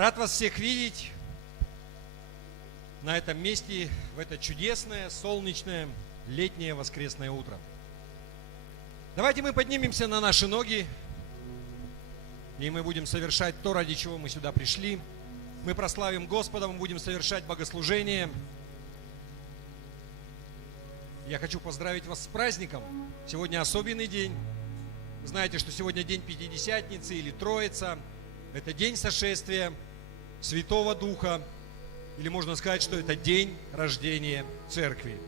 Рад вас всех видеть на этом месте в это чудесное, солнечное, летнее воскресное утро. Давайте мы поднимемся на наши ноги, и мы будем совершать то, ради чего мы сюда пришли. Мы прославим Господа, мы будем совершать богослужение. Я хочу поздравить вас с праздником. Сегодня особенный день. Вы знаете, что сегодня день Пятидесятницы или Троица. Это день сошествия Святого Духа. Или можно сказать, что это день рождения Церкви.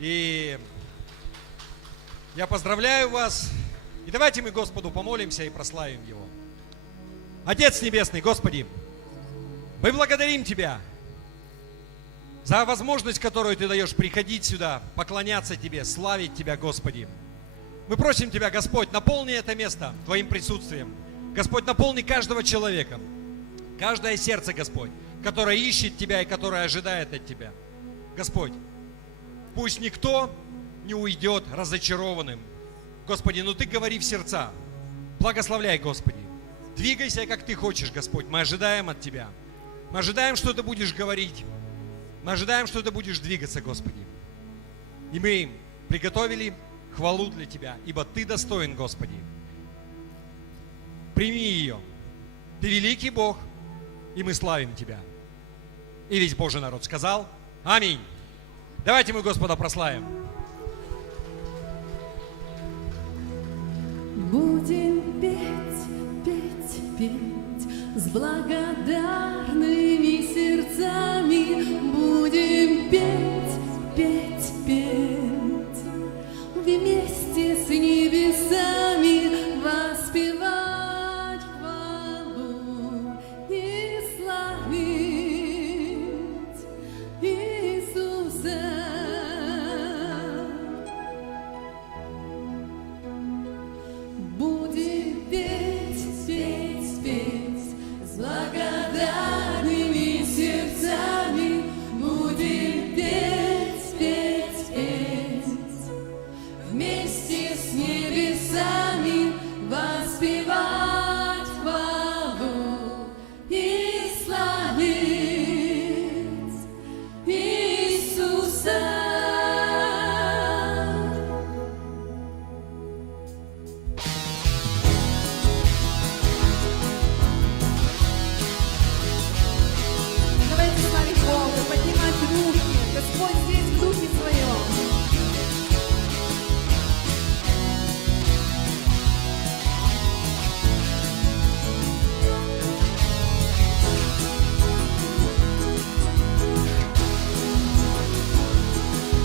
И я поздравляю вас. И давайте мы Господу помолимся и прославим Его. Отец Небесный, Господи, мы благодарим Тебя за возможность, которую Ты даешь приходить сюда, поклоняться Тебе, славить Тебя, Господи. Мы просим Тебя, Господь, наполни это место Твоим присутствием. Господь, наполни каждого человека, каждое сердце, Господь, которое ищет Тебя и которое ожидает от Тебя. Господь, пусть никто не уйдет разочарованным. Господи, но Ты говори в сердца. Благословляй, Господи. Двигайся, как Ты хочешь, Господь. Мы ожидаем от Тебя. Мы ожидаем, что Ты будешь говорить. Мы ожидаем, что Ты будешь двигаться, Господи. И мы приготовили хвалу для Тебя, ибо Ты достоин, Господи. Прими ее. Ты великий Бог, и мы славим Тебя. И весь Божий народ сказал: аминь. Давайте мы Господа прославим. Будем петь, петь, петь с благодарными сердцами. Будем петь, петь, петь вместе с небесами, воспевать хвалу и славить Иисуса. Будем петь, петь, петь с благодарными сердцами. Будем петь, петь, петь вместе с небесами, воспевать хвалу и славить Иисуса. Давайте славить Бога, поднимать руки. Господь здесь в духе своем.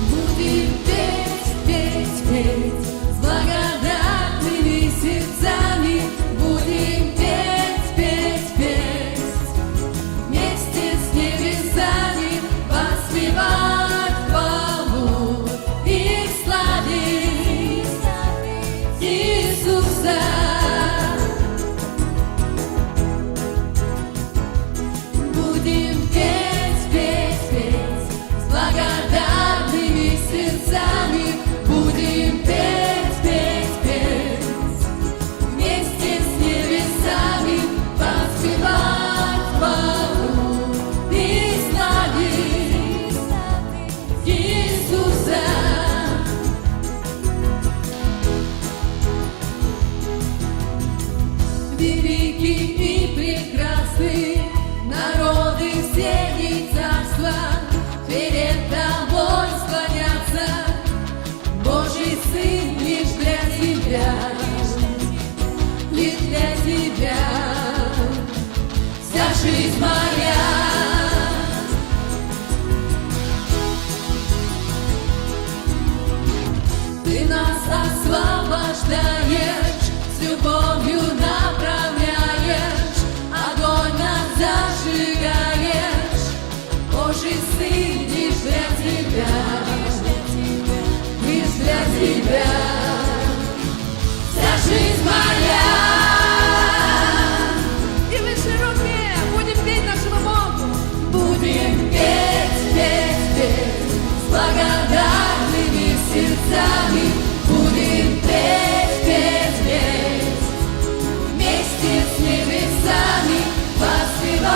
Будем петь, петь, петь с благодарными сердцами. Будем петь, петь, петь вместе с небесами, воспевать хвалу и славить Иисуса. Будем петь, петь, петь с благодарными сердцами. Будем петь, петь, петь вместе с небесами, воспевать хвалу и славить Иисуса. Великий и прекрасный, народы все и царства перед Тобой склонятся. Божий Сын лишь для Тебя, лишь для Тебя вся жизнь моя. Ты нас освобождаешь, с любовью направляешь, огонь нас зажигаешь. Божий Сын лишь для Тебя, лишь для Тебя вся жизнь моя. И выше руки будем петь нашему Богу. Будем петь, петь, петь с благодарными сердцами. Будем петь, петь, петь вместе с небесами, воспевать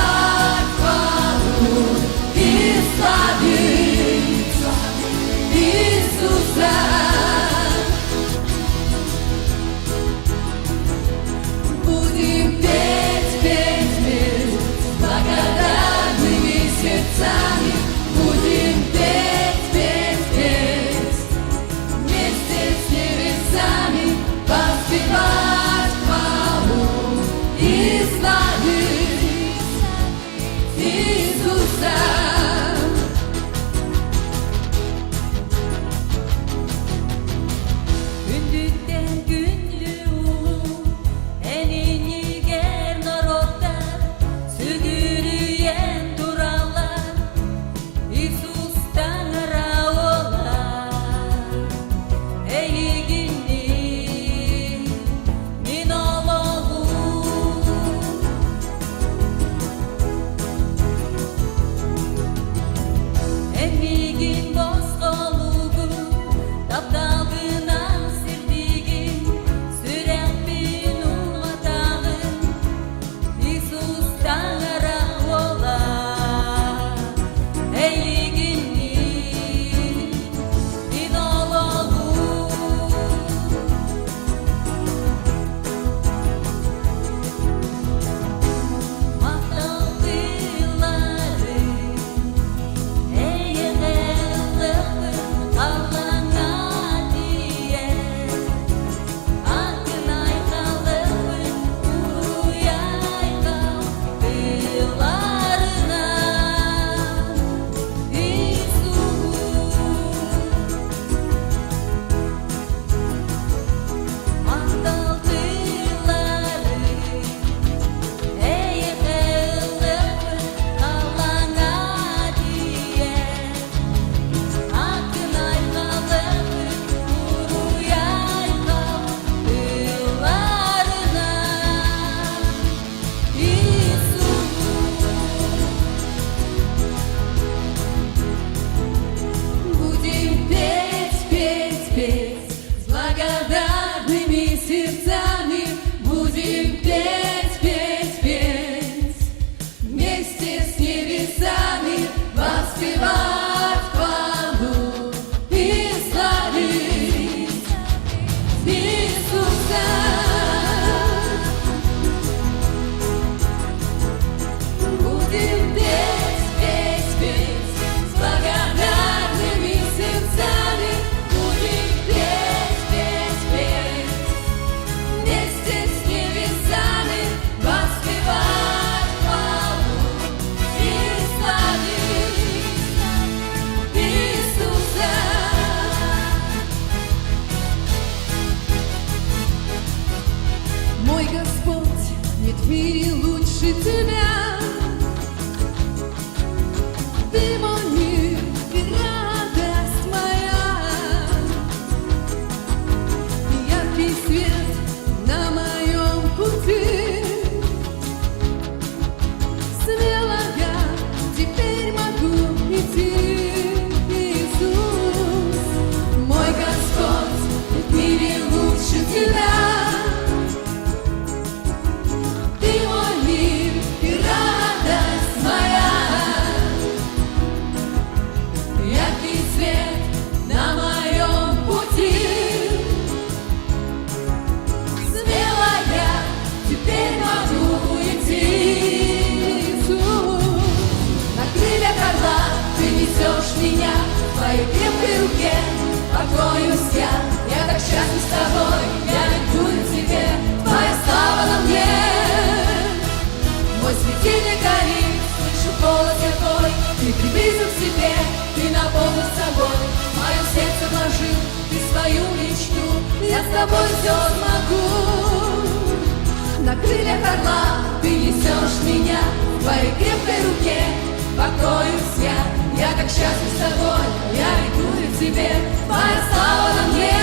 мире лучше тебя. Ты мой мир и радость моя, яркий свет на моем пути. Смело я теперь могу идти, Иисус, мой Господь, в мире лучше тебя. Ты мой мир и радость моя, яркий свет на моем пути. Смело я теперь могу идти, Иисус. На крыльях орла ты несешь меня, в твоей крепкой руке покоюсь я так счастлив с тобой, я ликую тебе, твоя слава на мне. Мой светильник горит, слышу голос я твой, ты приблизил к себе, ты наполнил собой, мое сердце вложил, ты свою мечту, я с тобой все смогу. На крыльях орла ты несешь меня, в твоей крепкой руке покоюсь я так счастлив с тобой, я ликую тебе, твоя слава на мне.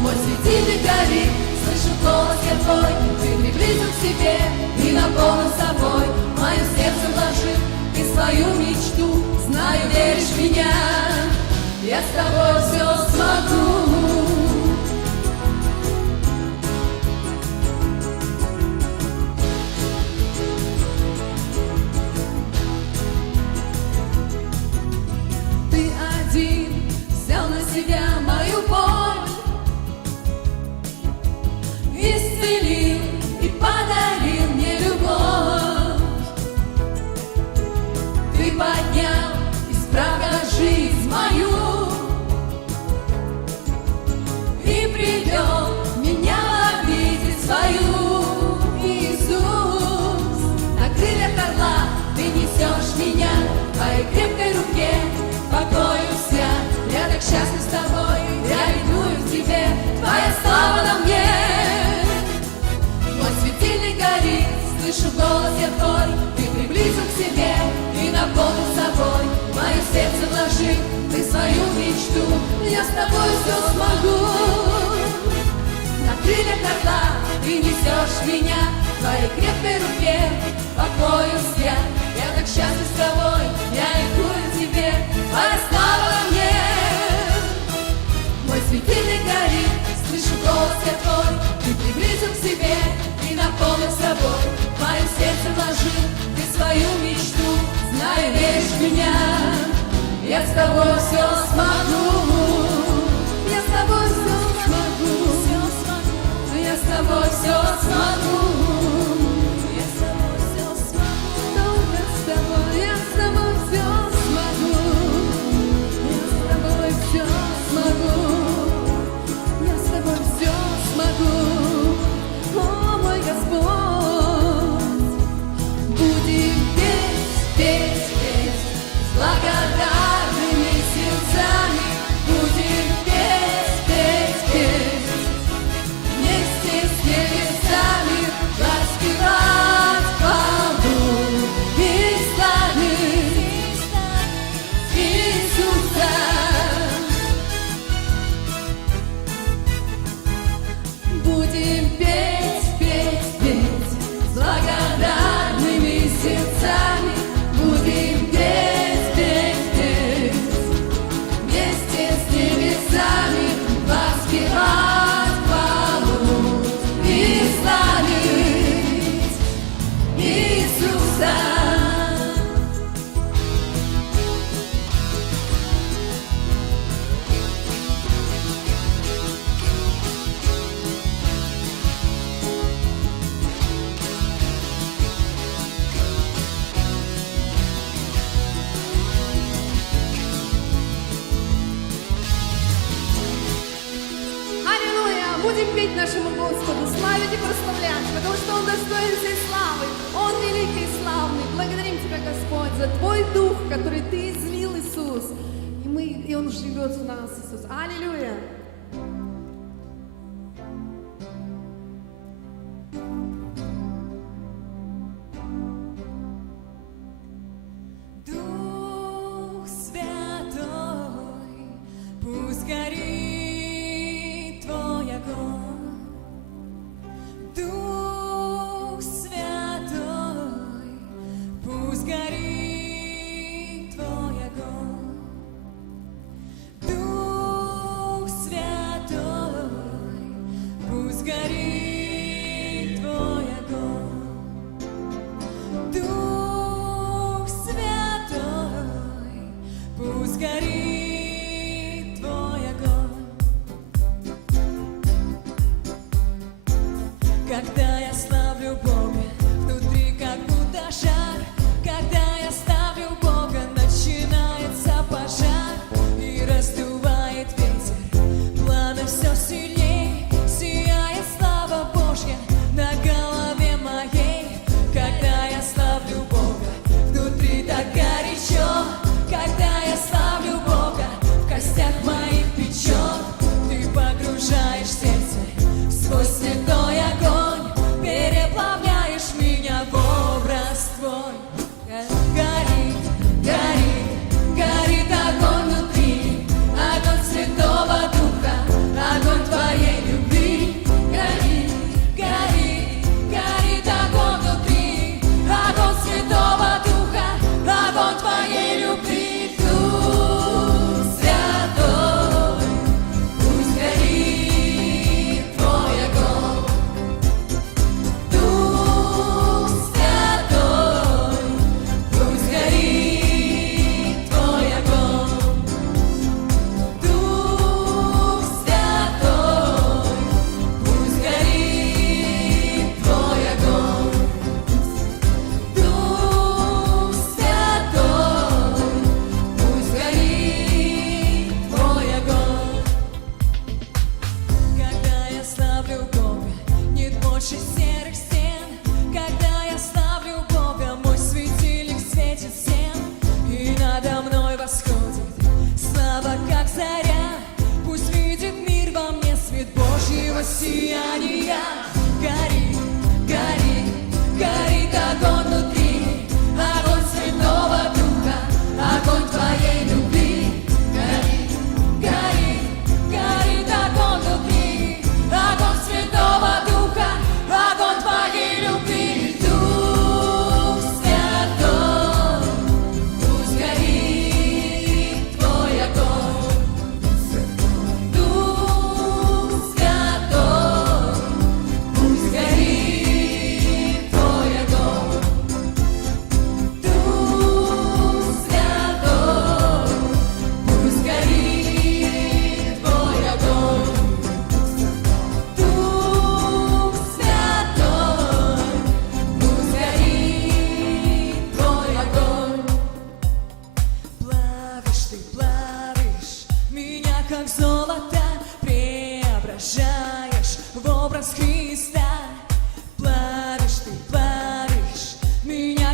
Мой светильник горит, слышу голос я твой, ты приблизил к себе и наполнил собой, мое сердце вложил, ты свою мечту, знаю, веришь в меня, я с тобой все смогу. Ты один взял на себя мою боль, исцелил и подарил мне любовь. Ты поднял из праха жизнь мою и привел меня в обитель свою, Иисус. На крыльях орла ты несешь меня, в твоей крепкой руке покоюсь я так счастлив с тобой, я ликую в тебе, твоя слава на мне. Мой светильник горит, слышу голос я твой, ты приблизил к себе и наполнил собой, мое сердце вложил, ты свою мечту, я с тобой все смогу. На крыльях орла ты несешь меня, в твоей крепкой руке покоюсь я так счастлив с тобой, я ликую в тебе, твоя слава на мне. Мой светильник горит, слышу голос я твой, ты приблизил к себе и наполнил собой, мое сердце вложил, ты свою мечту, знаю, веришь в меня, я с тобой все смогу, я с тобой все смогу, я с тобой все смогу, я с тобой все смогу, только с тобой, я с тобой все смогу, я с тобой все смогу. Я с тобой все смогу, о мой Господь. Будем петь с благодарными сердцами, будем петь вместе с небесами, воспевать хвалу и славить Иисуса. Будем петь с благодарными сердцами, будем петь вместе с небесами, воспевать хвалу и славить Иисуса. Аллилуйя! Будем петь нашему Господу, славить и прославлять, потому что Он достоин всей славы. Он великий и славный. Благодарим Тебя, Господь, за Твой Дух, который Ты излил, Иисус. И Он живет в нас, Иисус. Аллилуйя!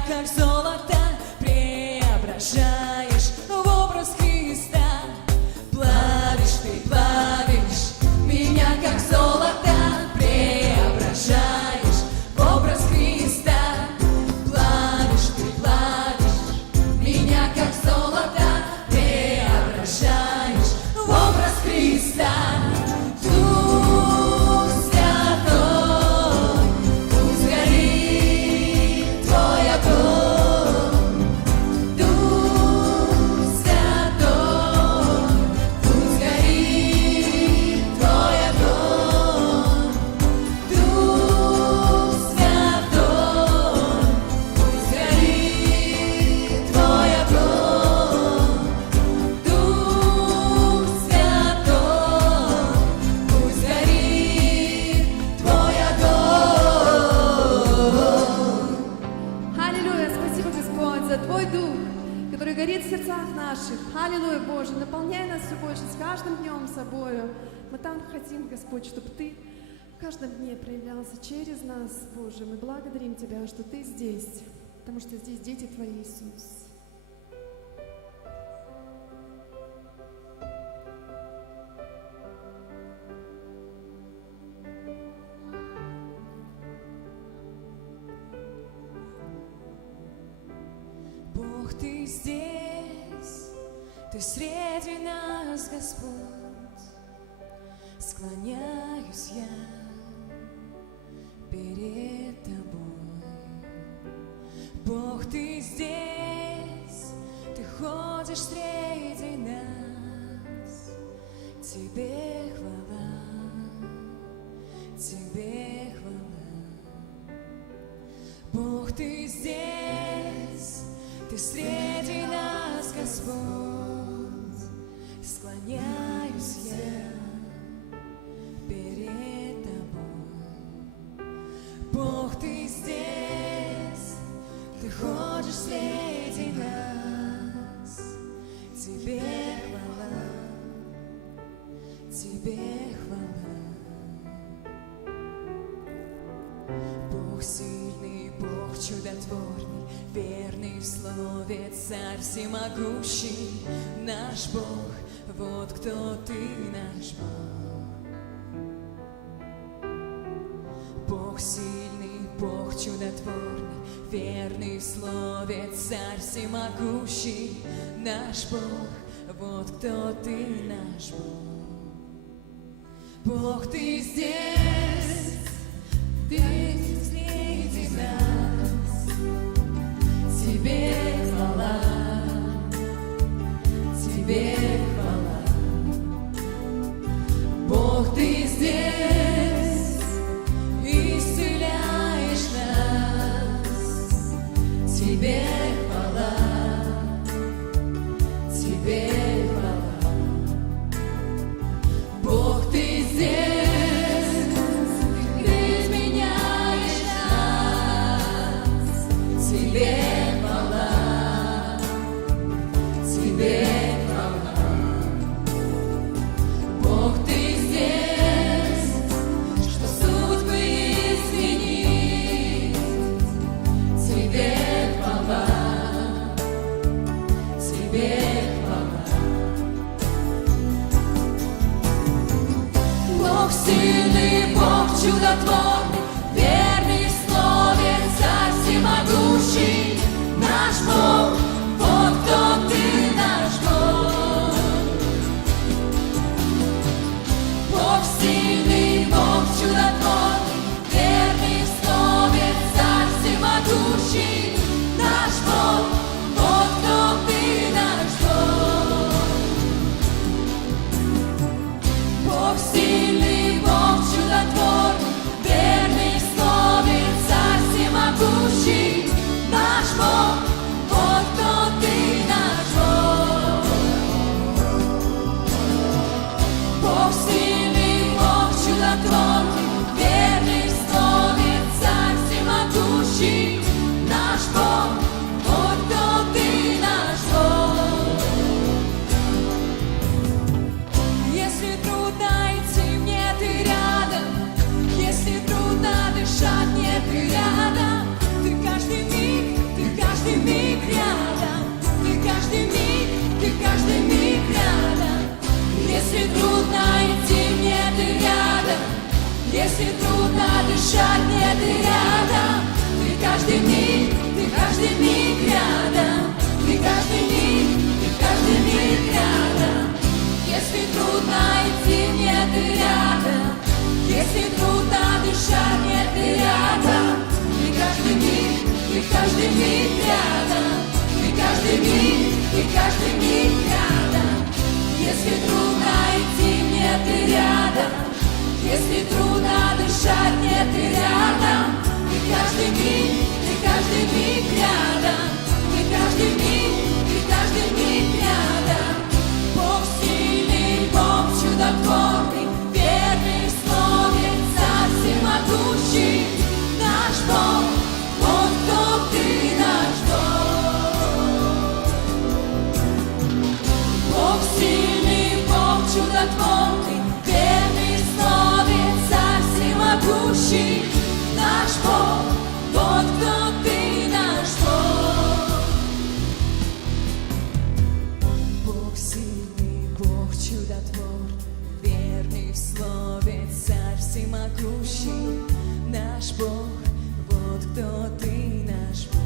Меня как золото преображаешь в образ Христа. Плавишь ты, плавишь, меня как золото преображаешь в образ Христа. Плавишь ты, плавишь, меня как золото преображаешь в образ Христа. Дух Святой, пусть горит Твой огонь. Дух Святой, пусть горит Твой огонь. Дух Святой, пусть горит Твой огонь. Дух Святой, пусть горит Твой огонь. Аллилуйя! Спасибо, Господь, за Твой Дух, который горит в сердцах наших. Аллилуйя, Боже, наполняй нас все больше с каждым днем собою. Мы там хотим, Господь, чтобы Ты в каждом дне проявлялся через нас, Боже. Мы благодарим Тебя, что Ты здесь, потому что здесь дети Твои, Иисус. Бог, Ты здесь, Ты среди нас, Господь. Склоняюсь я перед Тобой. Бог, Ты здесь, Ты ходишь среди нас. Тебе хвала, Тебе хвала. Бог, Ты здесь, Ты среди нас, Господь. Склоняюсь я перед Тобой. Бог, Ты здесь, Ты ходишь среди нас. Тебе хвала, Тебе хвала. Бог сильный, Бог чудотворный, верный в слове, Царь всемогущий, наш Бог, вот кто Ты, наш Бог. Бог сильный, Бог чудотворный, верный в слове, Царь всемогущий, наш Бог, вот кто Ты, наш Бог. Бог, Ты здесь, Ты среди нас. Тебе хвала, Тебе хвала. Бог, Ты здесь, исцеляешь нас. Тебе хвала, Тебе хвала. Бог, Ты здесь, Ты изменяешь нас. Тебе хвала, Тебе хвала. Бог, Ты здесь, что судьбы изменит. Тебе хвала, Тебе хвала. Бог сильный, Бог чудотворный, верный в слове, Царь всемогущий, наш Бог, вот кто Ты, наш Бог. Бог сильный, Бог чудотворный, верный в слове, Царь всемогущий, наш Бог, вот кто Ты, наш Бог. Бог сильный, Бог чудотворный, верный в слове, Царь всемогущий, наш Бог, вот кто Ты, наш Бог. Бог сильный, Бог чудотворный, верный в слове, Царь всемогущий, наш Бог, вот кто Ты, наш Бог. Если трудно идти, мне Ты рядом. Если трудно дышать, мне Ты рядом. Ты каждый миг, Ты каждый миг рядом, ты каждый миг рядом. Если трудно идти, мне ты рядом. Если трудно дышать, мне ты рядом. Ты каждый миг рядом. Ты каждый миг рядом. Если трудно идти, мне ты рядом. Если трудно дышать, мне ты рядом. Ты каждый миг рядом. Ты каждый миг рядом. Бог сильный, Бог чудотворный, верный в слове, Царь всемогущий, наш Бог, вот кто ты, наш Бог. Бог сильный, Бог чудотворный, верный в слове, Царь всемогущий, наш Бог, вот кто ты, наш Бог. Бог сильный, Бог чудотворный, верный в слове, Царь всемогущий, наш Бог, вот кто ты, наш Бог.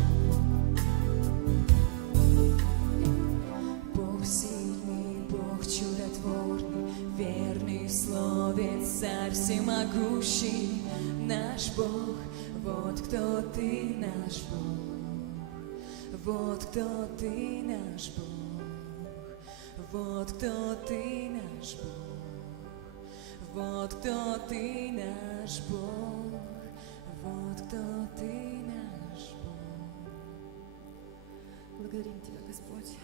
Бог сильный, Бог чудотворный, верный в слове, Царь всемогущий, наш Бог, вот кто ты, наш Бог. Вот кто ты, наш Бог. Вот кто ты, наш Бог. Вот кто ты, наш Бог. Вот кто ты, наш Бог. Благодарим Тебя, Господь,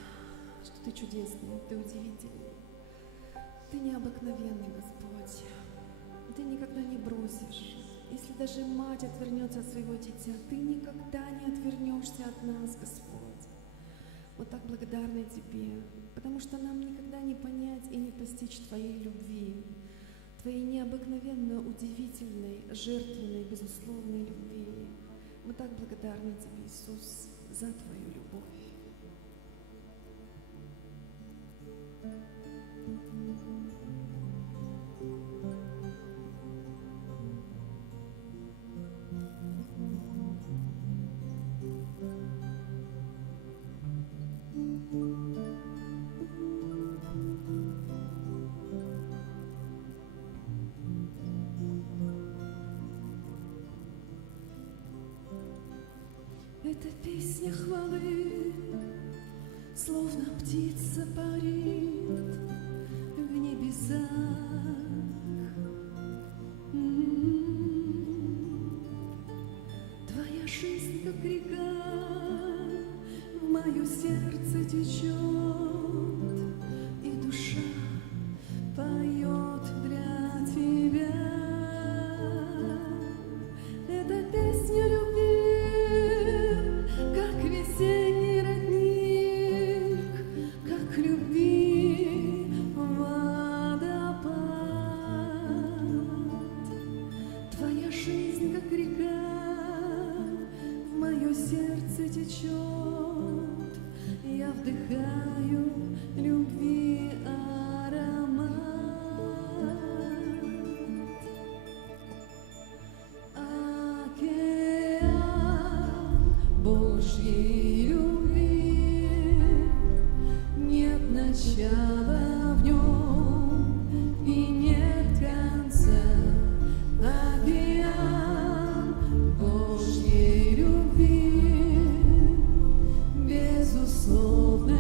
что Ты чудесный, Ты удивительный, Ты необыкновенный, Господь. Ты никогда не бросишь. Если даже мать отвернется от своего дитя, Ты никогда не отвернешься от нас, Господь. Мы так благодарны Тебе, потому что нам никогда не понять и не постичь Твоей любви, Твоей необыкновенно удивительной, жертвенной, безусловной любви. Мы так благодарны Тебе, Иисус, за Твою любовь. Это песня хвалы, словно птица парит в небесах. Твоя жизнь, как река, в мое сердце течет, и душа поет для Тебя. Это песня любви, как весенний родник, как любви водопад. Твоя жизнь, как река, в мое сердце течет, я вдыхаю любви аромат. Океан Божьей любви, нет начала в нем и нет конца. Океан Божьей любви, безусловной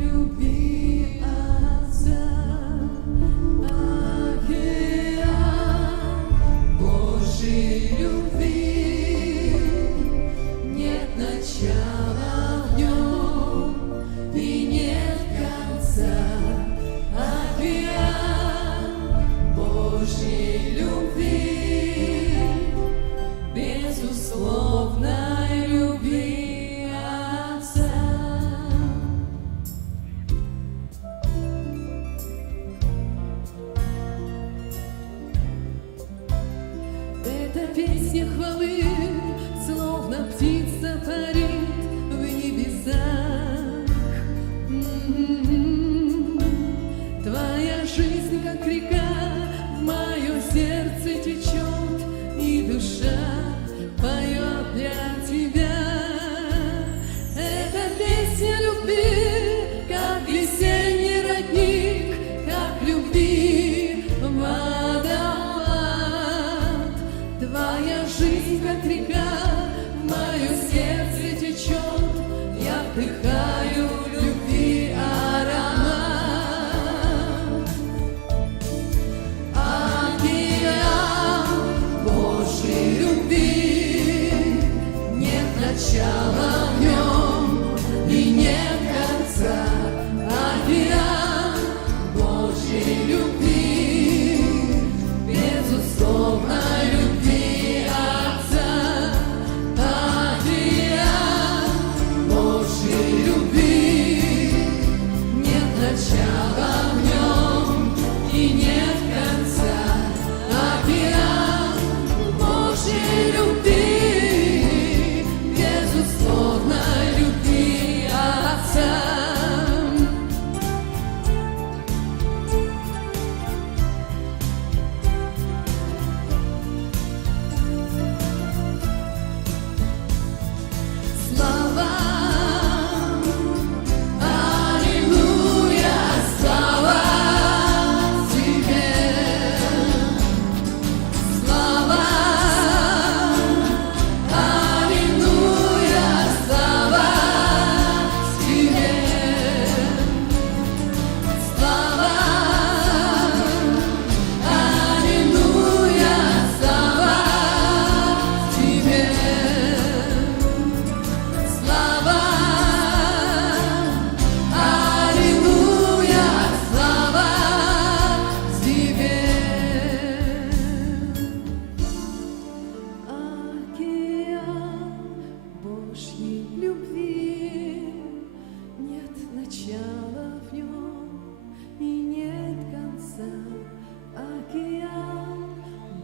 любви Отца. Океан Божьей любви, нет начала в нем и нет конца. Океан вдыхаю любви аромат. Океан Божьей любви, нет начала в нем и нет конца. Океан Божьей любви, безусловно любви Отца. Океан Божьей любви, нет начала в нем и нет конца. Океан Божьей любви, безусловно любви Отца. Слава, аллилуйя, слава Тебе. Слава, аллилуйя, слава Тебе. Слава, аллилуйя, слава Тебе. Слава, аллилуйя, слава Тебе. Океан Божьей любви, нет начала в нем и нет конца. Океан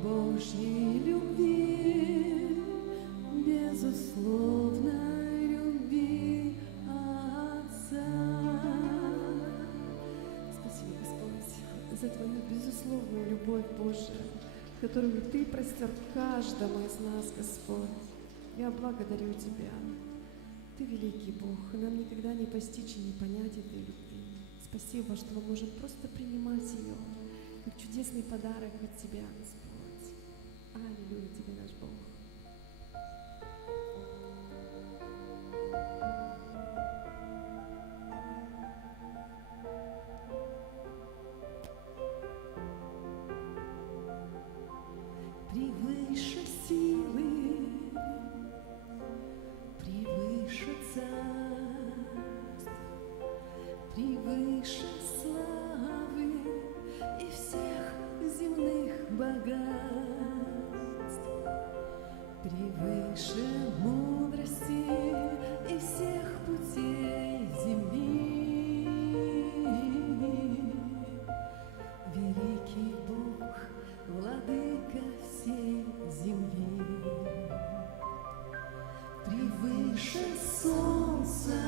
Божьей любви, безусловной любви Отца. Спасибо, Господь, за Твою безусловную любовь, Божия, которую Ты простер каждому из нас, Господь. Я благодарю Тебя. Ты великий Бог, и нам никогда не постичь и не понять этой любви. Спасибо, что мы можем просто принимать ее, как чудесный подарок от Тебя, Господь. Аллилуйя Тебе, наш Бог. Превыше силы, превыше царств, превыше славы и всех земных богатств, превыше мудрости и всех путей земли. Великий Бог, владыка всей земли, превыше солнца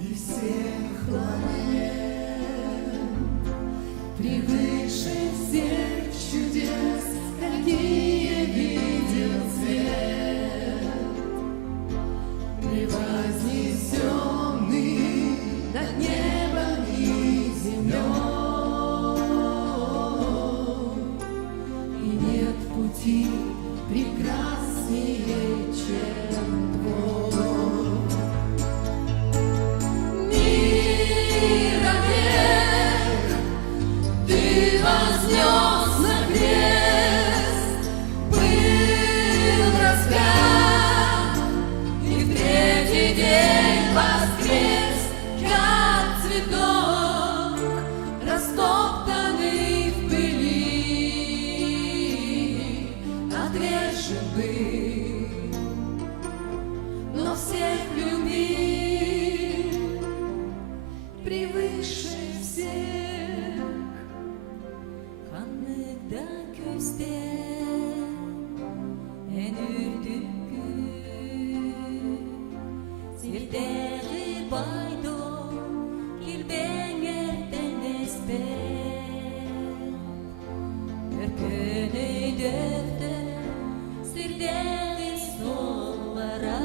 и всех планет, превыше всех чудес, какие видел свет, превознесенный над небом и землей. Пути прекраснее, чем Твой. Мир век Ты вознес на крест, был распят и в третий день воскрес, как цветок, растоптанный в пыли. Отвержен был, но всех любил, превыше всех. Ханныгда күзден en ürküp Сирдегі байдо килбеңерден эспет, өркөнөйдөрдө сирдегі соллара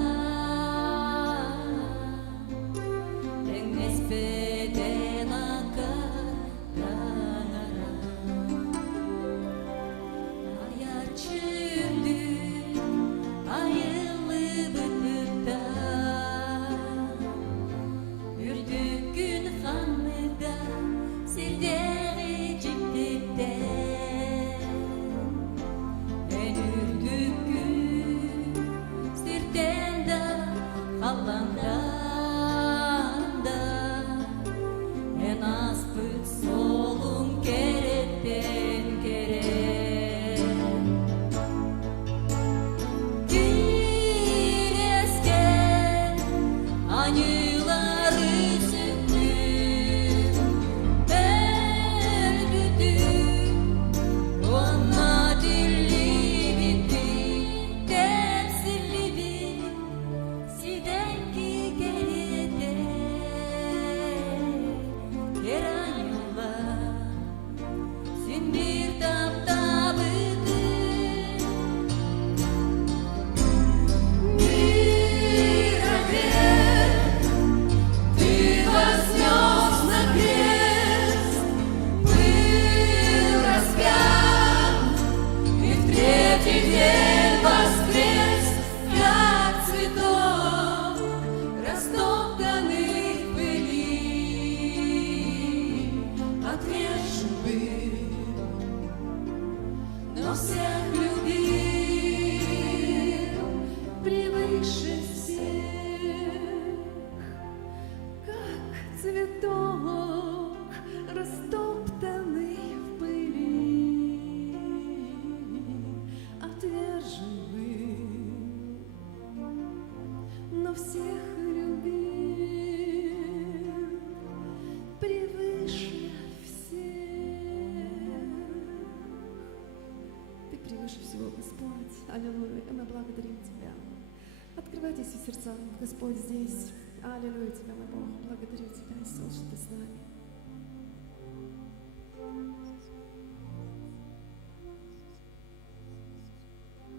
выше всех, как цветок, растоптанный в пыли, отверженный, но всех любил, превыше всех. Ты превыше всего, Господь. Аллилуйя. И мы благодарим Тебя. Открывайте все сердца, Господь здесь. Аллилуйя Тебя, мой Бог. Благодарю Тебя, Иисус, что Ты с нами.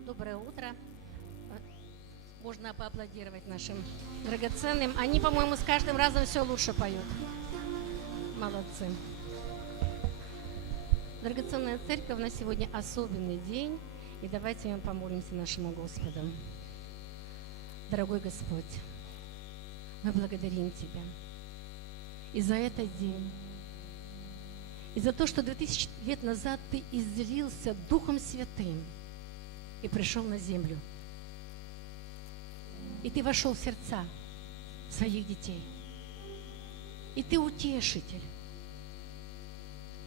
Доброе утро. Можно поаплодировать нашим драгоценным. Они, по-моему, с каждым разом все лучше поют. Молодцы. Драгоценная церковь, на сегодня особенный день. И давайте мы помолимся нашему Господу. Дорогой Господь, мы благодарим Тебя и за этот день, и за то, что 2000 лет назад Ты излился Духом Святым и пришел на землю. И Ты вошел в сердца своих детей. И Ты утешитель.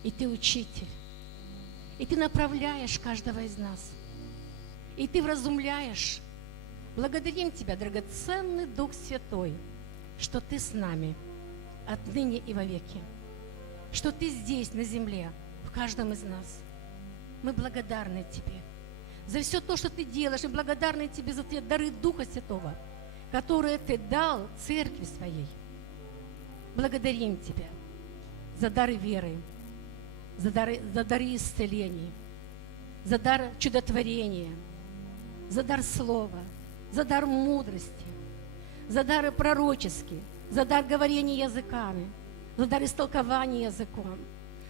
И Ты учитель. И Ты направляешь каждого из нас. И Ты вразумляешь. Благодарим Тебя, драгоценный Дух Святой, что Ты с нами отныне и вовеки. Что Ты здесь, на земле, в каждом из нас. Мы благодарны Тебе за все то, что Ты делаешь, и благодарны Тебе за те дары Духа Святого, которые Ты дал церкви своей. Благодарим Тебя за дары веры, за дары исцелений, за дар чудотворения, за дар слова, за дар мудрости, за дары пророческие, за дар говорения языками, за дар истолкования языком,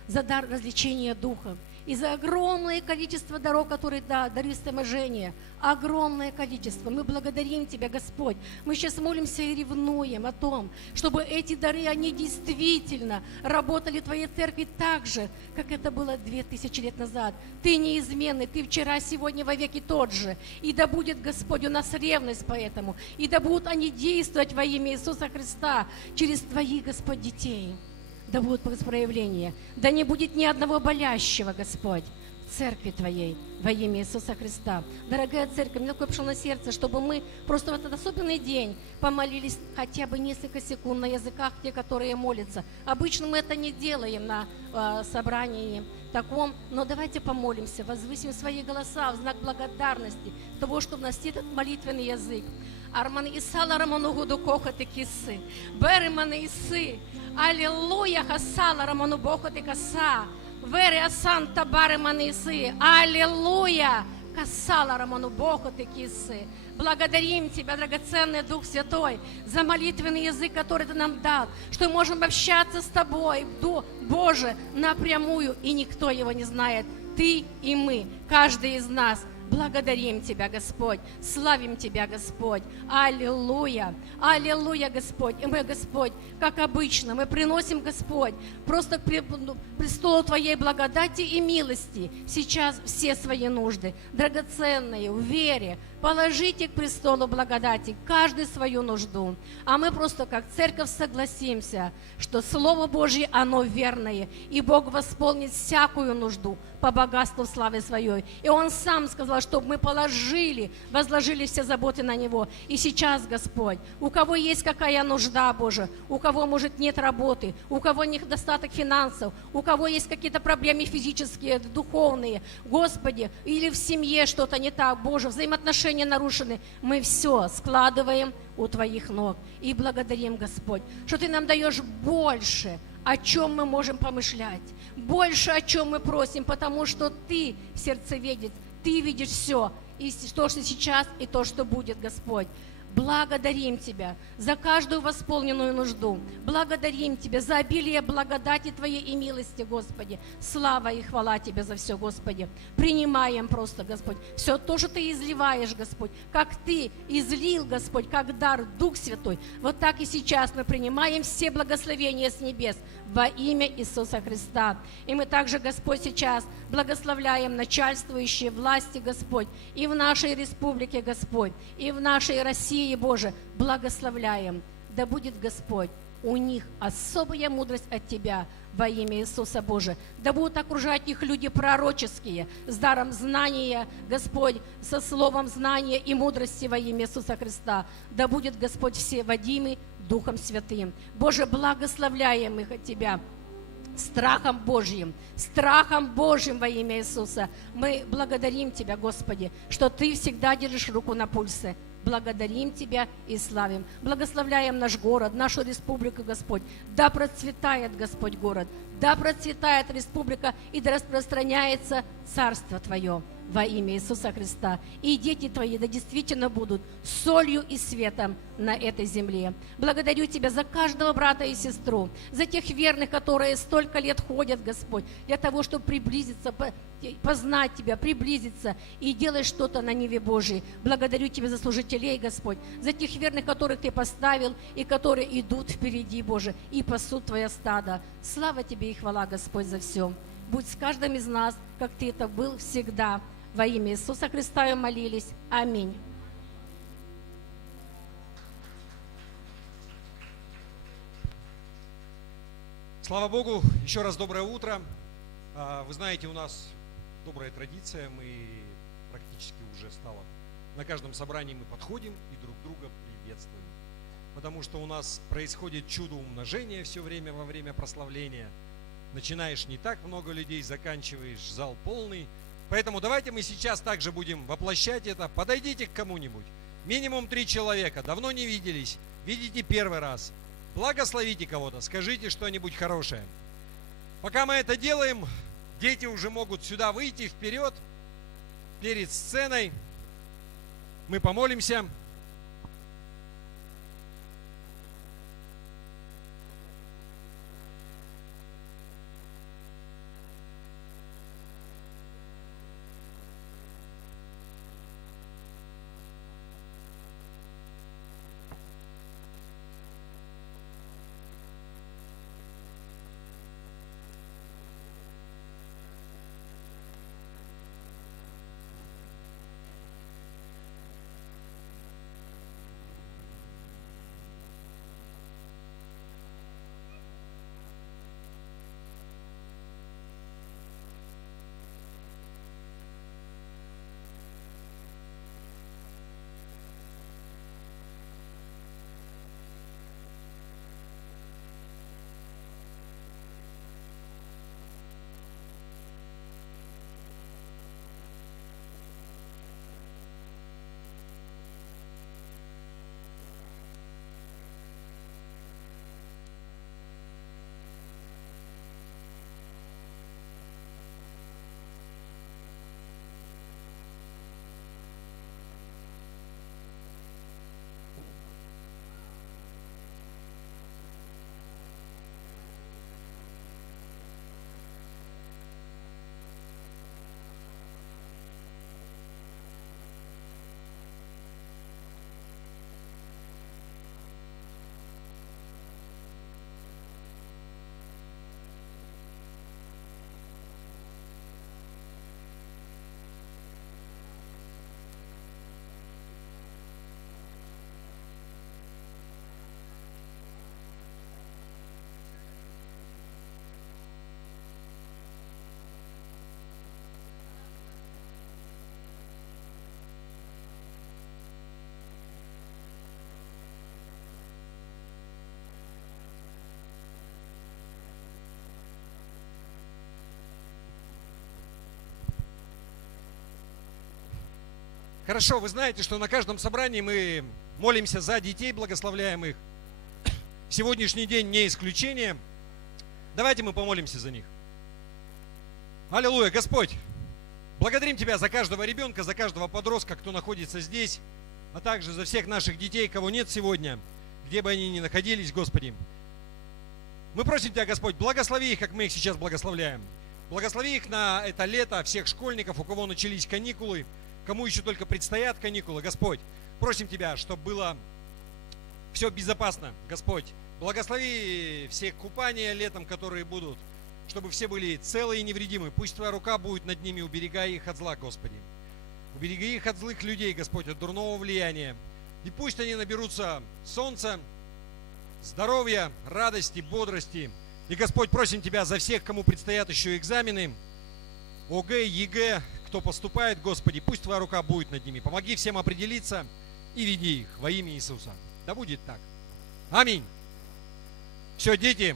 за дар развлечения духом и за огромное количество даров, которые дары истоможения, огромное количество. Мы благодарим Тебя, Господь. Мы сейчас молимся и ревнуем о том, чтобы эти дары, они действительно работали в Твоей церкви так же, как это было 2000 лет назад. Ты неизменный, Ты вчера, сегодня, вовеки тот же. И да будет, Господь, у нас ревность по этому. И да будут они действовать во имя Иисуса Христа через Твоих, Господь, детей. Да будут проявления. Да не будет ни одного болящего, Господь, в церкви Твоей во имя Иисуса Христа. Дорогая церковь, мне такое пришло на сердце, чтобы мы просто в этот особенный день помолились хотя бы несколько секунд на языках, те, которые молятся. Обычно мы это не делаем на собрании таком, но давайте помолимся, возвысим свои голоса в знак благодарности того, что у нас этот молитвенный язык. Арман Исала Раману Гуду Кохати Кисы, Береманы Исы, Аллилуйя Хасала Раману Бохати Каса, Вере Асан Табареманы Исы, Аллилуйя Касала Раману Бохати Кисы. Благодарим Тебя, драгоценный Дух Святой, за молитвенный язык, который Ты нам дал, что мы можем общаться с Тобой, Боже, напрямую, и никто его не знает. Ты и мы, каждый из нас. Благодарим Тебя, Господь, славим Тебя, Господь. Аллилуйя, аллилуйя, Господь. И мы, Господь, как обычно, мы приносим, Господь, просто к престолу Твоей благодати и милости сейчас все свои нужды, драгоценные, в вере. Положите к престолу благодати каждый свою нужду. А мы просто как церковь согласимся, что Слово Божье, оно верное, и Бог восполнит всякую нужду по богатству славы Своей. И Он Сам сказал, чтобы мы возложили все заботы на Него. И сейчас, Господь, у кого есть какая нужда, Боже, у кого, может, нет работы, у кого недостаток финансов, у кого есть какие-то проблемы физические, духовные, Господи, или в семье что-то не так, Боже, взаимоотношения нарушены, мы все складываем у Твоих ног и благодарим, Господь, что Ты нам даешь больше, о чем мы можем помышлять, больше, о чем мы просим, потому что Ты сердцеведец, Ты видишь все, и то, что сейчас, и то, что будет, Господь. Благодарим Тебя за каждую восполненную нужду. Благодарим Тебя за обилие благодати Твоей и милости, Господи. Слава и хвала Тебе за все, Господи. Принимаем просто, Господь, все то, что Ты изливаешь, Господь, как Ты излил, Господь, как дар Дух Святой. Вот так и сейчас мы принимаем все благословения с небес во имя Иисуса Христа. И мы также, Господь, сейчас благословляем начальствующие власти, Господь, и в нашей республике, Господь, и в нашей России, детей, Боже, благословляем. Да будет, Господь, у них особая мудрость от Тебя во имя Иисуса, Боже. Да будут окружать их люди пророческие, с даром знания, Господь, со словом знания и мудрости во имя Иисуса Христа. Да будет, Господь, все водимы Духом Святым. Боже, благословляем их от Тебя страхом Божьим во имя Иисуса. Мы благодарим Тебя, Господи, что Ты всегда держишь руку на пульсе. Благодарим Тебя и славим. Благословляем наш город, нашу республику, Господь. Да процветает, Господь, город. Да процветает республика и да распространяется Царство Твое во имя Иисуса Христа. И дети Твои да действительно будут солью и светом на этой земле. Благодарю Тебя за каждого брата и сестру, за тех верных, которые столько лет ходят, Господь, для того, чтобы приблизиться, познать Тебя, приблизиться и делать что-то на Неве Божией. Благодарю Тебя за служителей, Господь, за тех верных, которых Ты поставил и которые идут впереди, Боже, и пасут Твое стадо. Слава Тебе и хвала, Господь, за все. Будь с каждым из нас, как Ты это был всегда. Во имя Иисуса Христа и молились. Аминь. Слава Богу, еще раз доброе утро. Вы знаете, у нас добрая традиция, мы практически уже стало. На каждом собрании мы подходим и друг друга приветствуем. Потому что у нас происходит чудо умножения все время во время прославления. Начинаешь не так много людей, заканчиваешь зал полный. Поэтому давайте мы сейчас также будем воплощать это. Подойдите к кому-нибудь. Минимум 3 человека. Давно не виделись. Видите первый раз. Благословите кого-то. Скажите что-нибудь хорошее. Пока мы это делаем, дети уже могут сюда выйти вперед. Перед сценой. Мы помолимся. Хорошо, вы знаете, что на каждом собрании мы молимся за детей, благословляем их. Сегодняшний день не исключение. Давайте мы помолимся за них. Аллилуйя, Господь, благодарим Тебя за каждого ребенка, за каждого подростка, кто находится здесь, а также за всех наших детей, кого нет сегодня, где бы они ни находились, Господи. Мы просим Тебя, Господь, благослови их, как мы их сейчас благословляем. Благослови их на это лето, всех школьников, у кого начались каникулы, кому еще только предстоят каникулы. Господь, просим Тебя, чтобы было все безопасно, Господь. Благослови все купания летом, которые будут, чтобы все были целы и невредимы. Пусть Твоя рука будет над ними, уберегая их от зла, Господи. Убереги их от злых людей, Господь, от дурного влияния. И пусть они наберутся солнца, здоровья, радости, бодрости. И, Господь, просим Тебя за всех, кому предстоят еще экзамены, ОГЭ, ЕГЭ, кто поступает, Господи, пусть Твоя рука будет над ними. Помоги всем определиться и веди их во имя Иисуса. Да будет так. Аминь. Все, дети,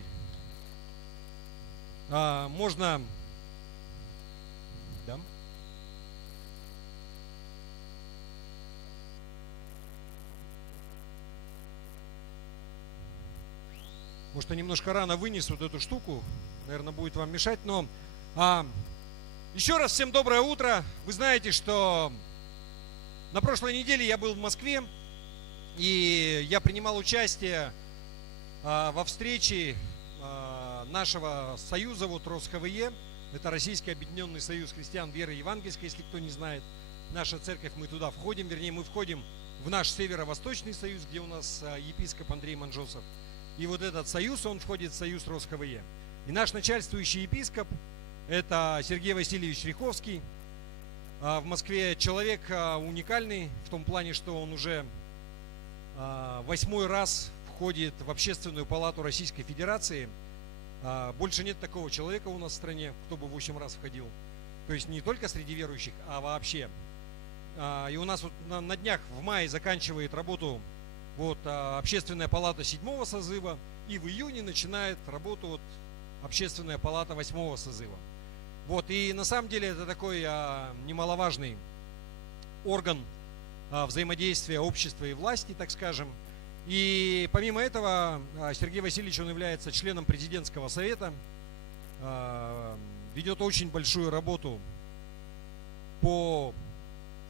можно... Да? Может, я немножко рано вынесу вот эту штуку, наверное, будет вам мешать, но еще раз всем доброе утро. Вы знаете, что на прошлой неделе я был в Москве, и я принимал участие во встрече нашего союза, вот РосХВЕ, это Российский Объединенный Союз Христиан Веры Евангельской, если кто не знает. Наша церковь, мы туда входим, вернее, мы входим в наш Северо-Восточный союз, где у нас епископ Андрей Манжосов. И вот этот союз, он входит в союз РосХВЕ. И наш начальствующий епископ, это Сергей Васильевич Риховский. В Москве человек уникальный в том плане, что он уже 8-й раз входит в Общественную палату Российской Федерации. Больше нет такого человека у нас в стране, кто бы 8 раз входил. То есть не только среди верующих, а вообще. И у нас вот на днях в мае заканчивает работу вот Общественная палата 7-го созыва, и в июне начинает работу вот Общественная палата 8-го созыва. Вот, и на самом деле это такой немаловажный орган взаимодействия общества и власти, так скажем. И помимо этого Сергей Васильевич, он является членом президентского совета, ведет очень большую работу по,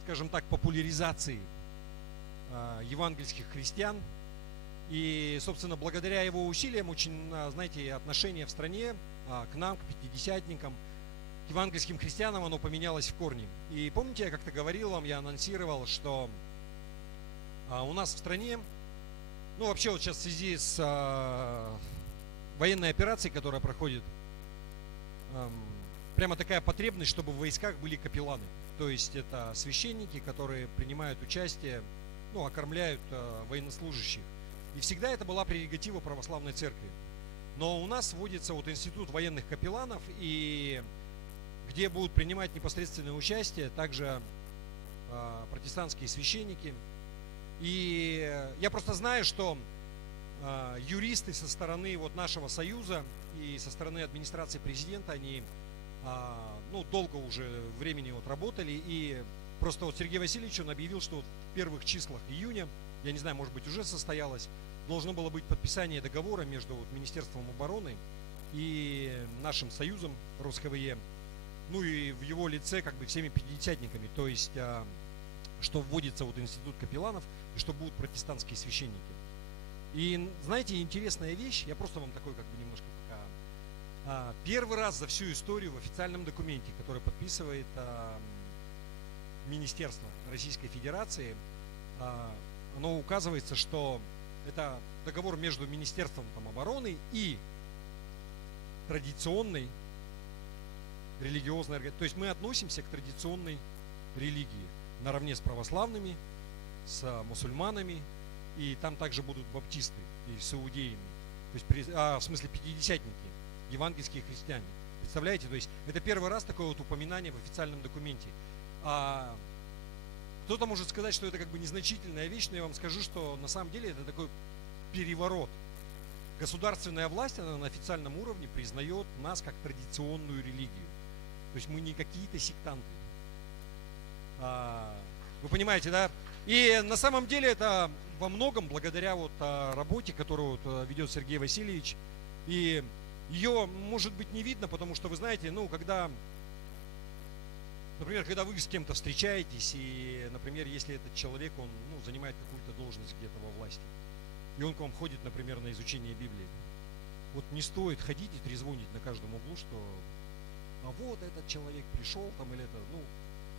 скажем так, популяризации евангельских христиан. И, собственно, благодаря его усилиям очень, знаете, отношение в стране к нам, к пятидесятникам, к евангельским христианам, оно поменялось в корне. И помните, я как-то говорил вам, я анонсировал, что у нас в стране, ну вообще вот сейчас в связи с военной операцией, которая проходит, прямо такая потребность, чтобы в войсках были капелланы. То есть это священники, которые принимают участие, ну, окормляют военнослужащих. И всегда это была прерогатива православной церкви. Но у нас вводится вот институт военных капелланов, и где будут принимать непосредственное участие также протестантские священники. И я просто знаю, что юристы со стороны вот нашего союза и со стороны администрации президента, они ну, долго уже времени вот работали, и просто вот Сергей Васильевич, он объявил, что вот в первых числах июня, я не знаю, может быть, уже состоялось, должно было быть подписание договора между вот Министерством обороны и нашим союзом РосХВЕ, ну и в его лице как бы всеми пятидесятниками, то есть что вводится вот институт капелланов и что будут протестантские священники. И знаете, интересная вещь, я просто вам такой как бы немножко пока... Первый раз за всю историю в официальном документе, который подписывает Министерство Российской Федерации, оно указывается, что это договор между Министерством обороны и традиционной религиозной организацией. То есть мы относимся к традиционной религии наравне с православными, с мусульманами, и там также будут баптисты и с иудеями, то есть, в смысле пятидесятники, евангельские христиане. Представляете, то есть это первый раз такое вот упоминание в официальном документе. Кто-то может сказать, что это как бы незначительная вещь, но я вам скажу, что на самом деле это такой переворот. Государственная власть, она на официальном уровне признает нас как традиционную религию. То есть мы не какие-то сектанты. Вы понимаете, да? И на самом деле это во многом благодаря вот работе, которую вот ведет Сергей Васильевич. И ее, может быть, не видно, потому что, вы знаете, ну, когда, например, когда вы с кем-то встречаетесь, и, например, если этот человек, он занимает какую-то должность где-то во власти, и он к вам ходит, например, на изучение Библии, вот не стоит ходить и трезвонить на каждом углу, что вот этот человек пришел там или это,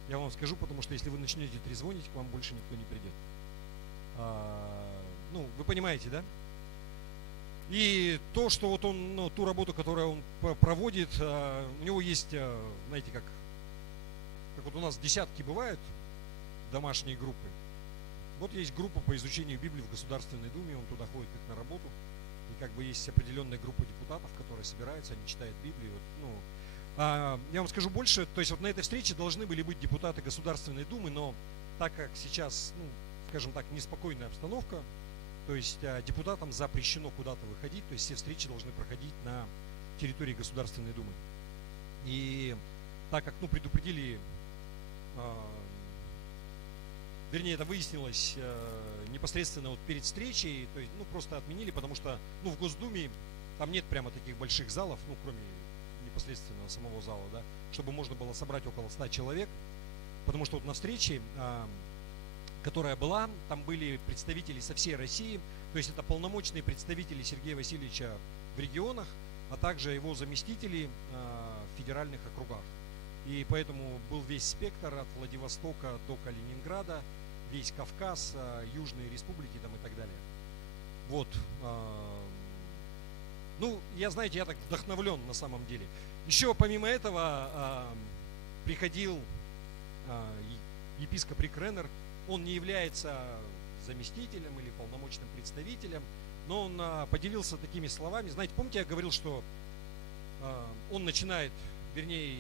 я вам скажу, потому что если вы начнете трезвонить, к вам больше никто не придет. Вы понимаете, да? И то, что вот он, ту работу, которую он проводит, у него есть, знаете, как вот у нас десятки бывают домашние группы, вот есть группа по изучению Библии в Государственной Думе, он туда ходит как на работу. И как бы есть определенная группа депутатов, которые собираются, они читают Библию. Вот, я вам скажу больше, то есть вот на этой встрече должны были быть депутаты Государственной Думы, но так как сейчас, скажем так, неспокойная обстановка, то есть депутатам запрещено куда-то выходить, то есть все встречи должны проходить на территории Государственной Думы. И так как, предупредили, вернее, это выяснилось непосредственно вот перед встречей, то есть, просто отменили, потому что, в Госдуме там нет прямо таких больших залов, кроме непосредственно самого зала, да, чтобы можно было собрать около 100 человек, потому что вот на встрече, которая была, там были представители со всей России, то есть это полномочные представители Сергея Васильевича в регионах, а также его заместители в федеральных округах. И поэтому был весь спектр от Владивостока до Калининграда, весь Кавказ, южные республики там и так далее. Вот. Я так вдохновлен на самом деле. Еще помимо этого приходил епископ Рик Реннер. Он не является заместителем или полномочным представителем, но он поделился такими словами. Знаете, помните, я говорил, что он начинает, вернее,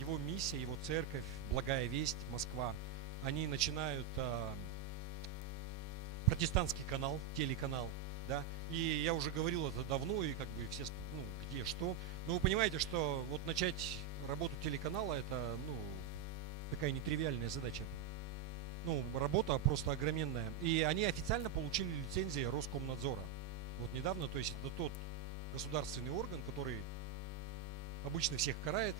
его миссия, его церковь, Благая Весть, Москва, они начинают протестантский канал, телеканал, да, и я уже говорил это давно, и как бы все, где, что, но вы понимаете, что вот начать работу телеканала, это, такая нетривиальная задача, работа просто огроменная, и они официально получили лицензии Роскомнадзора, вот недавно, то есть это тот государственный орган, который обычно всех карает,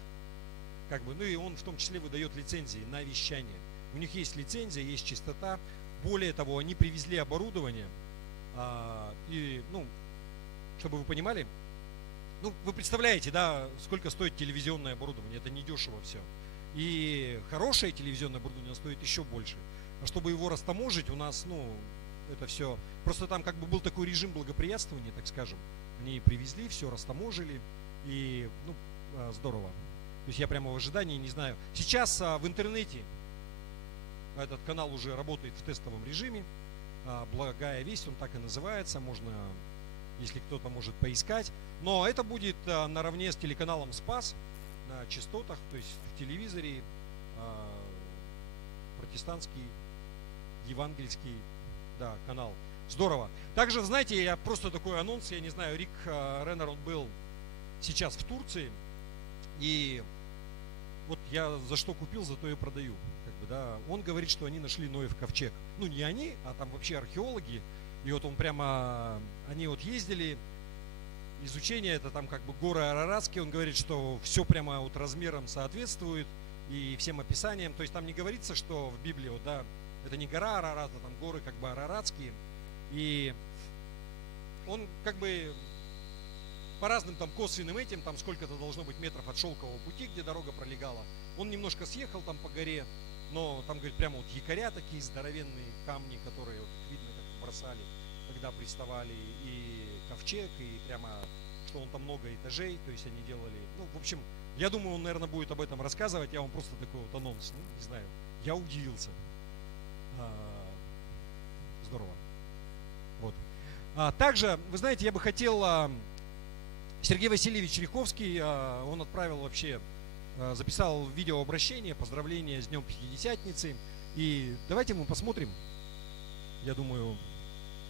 как бы, и он в том числе выдает лицензии на вещание. У них есть лицензия, есть чистота. Более того, они привезли оборудование. И, чтобы вы понимали, вы представляете, да, сколько стоит телевизионное оборудование. Это недешево все. И хорошее телевизионное оборудование стоит еще больше. А чтобы его растаможить, у нас, это все... Просто там как бы был такой режим благоприятствования, так скажем. Они привезли, все растаможили. И, здорово. То есть я прямо в ожидании, не знаю. Сейчас в интернете этот канал уже работает в тестовом режиме. Благая Весть, он так и называется. Можно, если кто-то может поискать. Но это будет наравне с телеканалом Спас на частотах, то есть в телевизоре протестантский, евангельский, да, канал. Здорово. Также, знаете, я просто такой анонс, я не знаю, Рик Реннер, он был сейчас в Турции. И вот я за что купил, за то и продаю. Как бы, да. Он говорит, что они нашли Ноев ковчег. Не они, а там вообще археологи. И вот он прямо, они вот ездили, изучение, это там как бы горы Араратские. Он говорит, что все прямо вот размером соответствует и всем описаниям. То есть там не говорится, что в Библии, вот, да, это не гора Арарат, а там горы как бы Араратские. И он как бы... по разным там косвенным этим, там сколько-то должно быть метров от шелкового пути, где дорога пролегала. Он немножко съехал там по горе, но там, говорит, прямо вот якоря такие здоровенные камни, которые вот видно, как бросали, когда приставали, и ковчег, и прямо, что он там много этажей, то есть они делали, в общем, я думаю, он, наверное, будет об этом рассказывать, я вам просто такой вот анонс, не знаю, я удивился. Здорово. Вот. Также, вы знаете, я бы хотел... Сергей Васильевич Риховский, он отправил вообще, записал видеообращение, поздравления с Днем Пятидесятницы. И давайте мы посмотрим. Я думаю,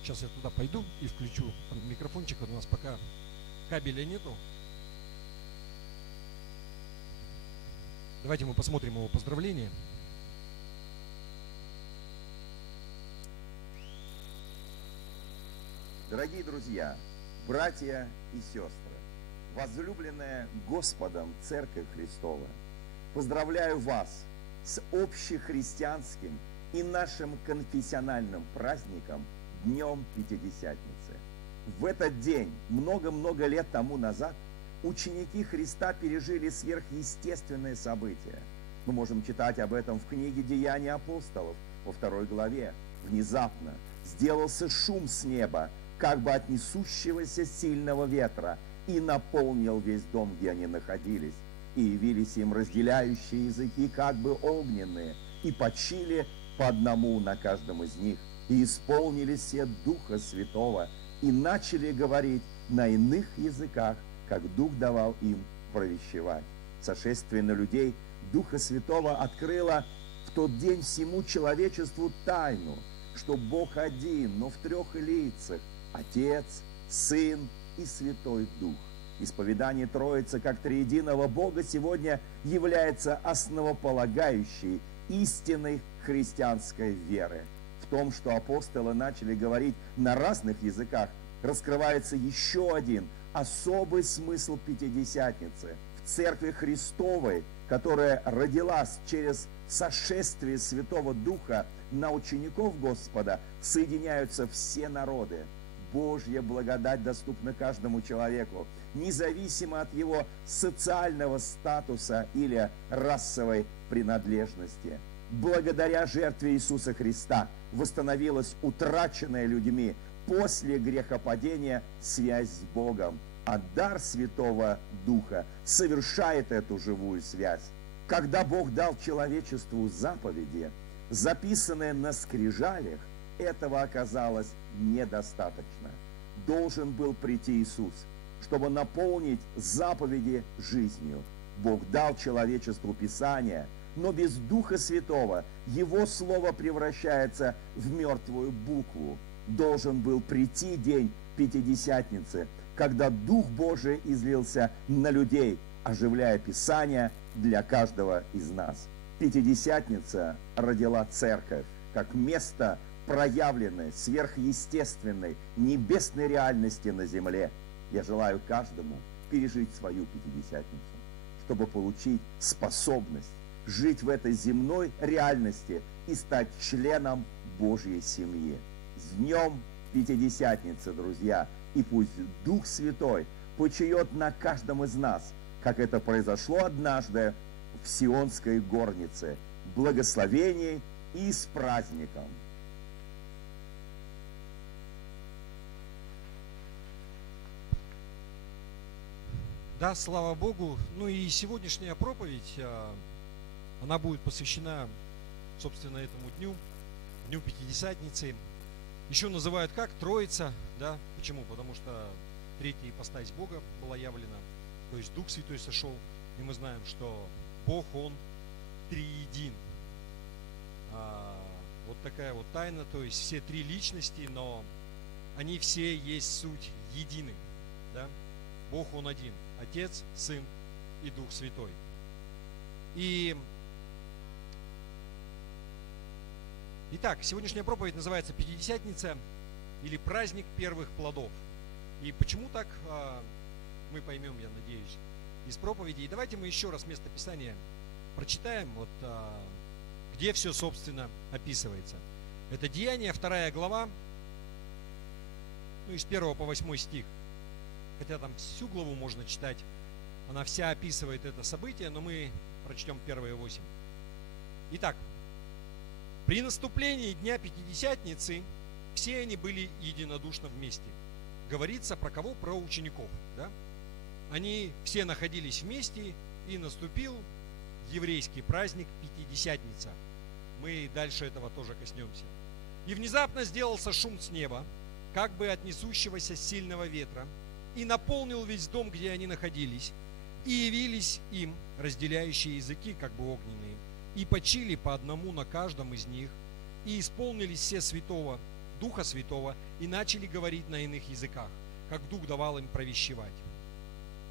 сейчас я туда пойду и включу микрофончик. У нас пока кабеля нету. Давайте мы посмотрим его поздравление. Дорогие друзья, братья и сестры, возлюбленная Господом Церковь Христова, поздравляю вас с общехристианским и нашим конфессиональным праздником Днем Пятидесятницы. В этот день, много-много лет тому назад, ученики Христа пережили сверхъестественные события. Мы можем читать об этом в книге «Деяния апостолов» во 2 главе. Внезапно сделался шум с неба, как бы от несущегося сильного ветра, и наполнил весь дом, где они находились. И явились им разделяющие языки, как бы огненные, и почили по одному на каждом из них, и исполнились все Духа Святого, и начали говорить на иных языках, как Дух давал им провещевать. Сошествие на людей Духа Святого открыло в тот день всему человечеству тайну, что Бог один, но в трех лицах – Отец, Сын и Святой Дух. Исповедание Троицы как триединого Бога сегодня является основополагающей истиной христианской веры. В том, что апостолы начали говорить на разных языках, раскрывается еще один особый смысл Пятидесятницы. В Церкви Христовой, которая родилась через сошествие Святого Духа на учеников Господа, соединяются все народы. Божья благодать доступна каждому человеку, независимо от его социального статуса или расовой принадлежности. Благодаря жертве Иисуса Христа восстановилась утраченная людьми после грехопадения связь с Богом, а дар Святого Духа совершает эту живую связь. Когда Бог дал человечеству заповеди, записанные на скрижалях, этого оказалось недостаточно. Должен был прийти Иисус, чтобы наполнить заповеди жизнью. Бог дал человечеству Писание, но без Духа Святого Его Слово превращается в мертвую букву. Должен был прийти день Пятидесятницы, когда Дух Божий излился на людей, оживляя Писание для каждого из нас. Пятидесятница родила Церковь как место проявленной, сверхъестественной, небесной реальности на земле. Я желаю каждому пережить свою Пятидесятницу, чтобы получить способность жить в этой земной реальности и стать членом Божьей семьи. С днем Пятидесятницы, друзья! И пусть Дух Святой почиет на каждом из нас, как это произошло однажды в Сионской горнице. Благословений и с праздником! Да, слава Богу. Ну и сегодняшняя проповедь, она будет посвящена, собственно, этому дню, Дню Пятидесятницы. Еще называют как? Троица, да? Почему? Потому что третья ипостась Бога была явлена, то есть Дух Святой сошел, и мы знаем, что Бог, Он триедин. Вот такая вот тайна, то есть все три личности, но они все есть суть едины, да? Бог, Он один. Отец, Сын и Дух Святой. Итак, сегодняшняя проповедь называется Пятидесятница или праздник первых плодов. И почему так, мы поймем, я надеюсь, из проповеди. И давайте мы еще раз место Писания прочитаем, вот, где все, собственно, описывается. Это Деяния, 2 глава, ну, из 1 по 8 стих. Хотя там всю главу можно читать, она вся описывает это событие, но мы прочтем первые 8. Итак, при наступлении Дня Пятидесятницы все они были единодушно вместе. Говорится про кого? Про учеников. Да? Они все находились вместе, и наступил еврейский праздник Пятидесятница. Мы дальше этого тоже коснемся. И внезапно сделался шум с неба, как бы от несущегося сильного ветра, и наполнил весь дом, где они находились, и явились им разделяющие языки, как бы огненные, и почили по одному на каждом из них, и исполнились все Святого, Духа Святого, и начали говорить на иных языках, как Дух давал им провещевать.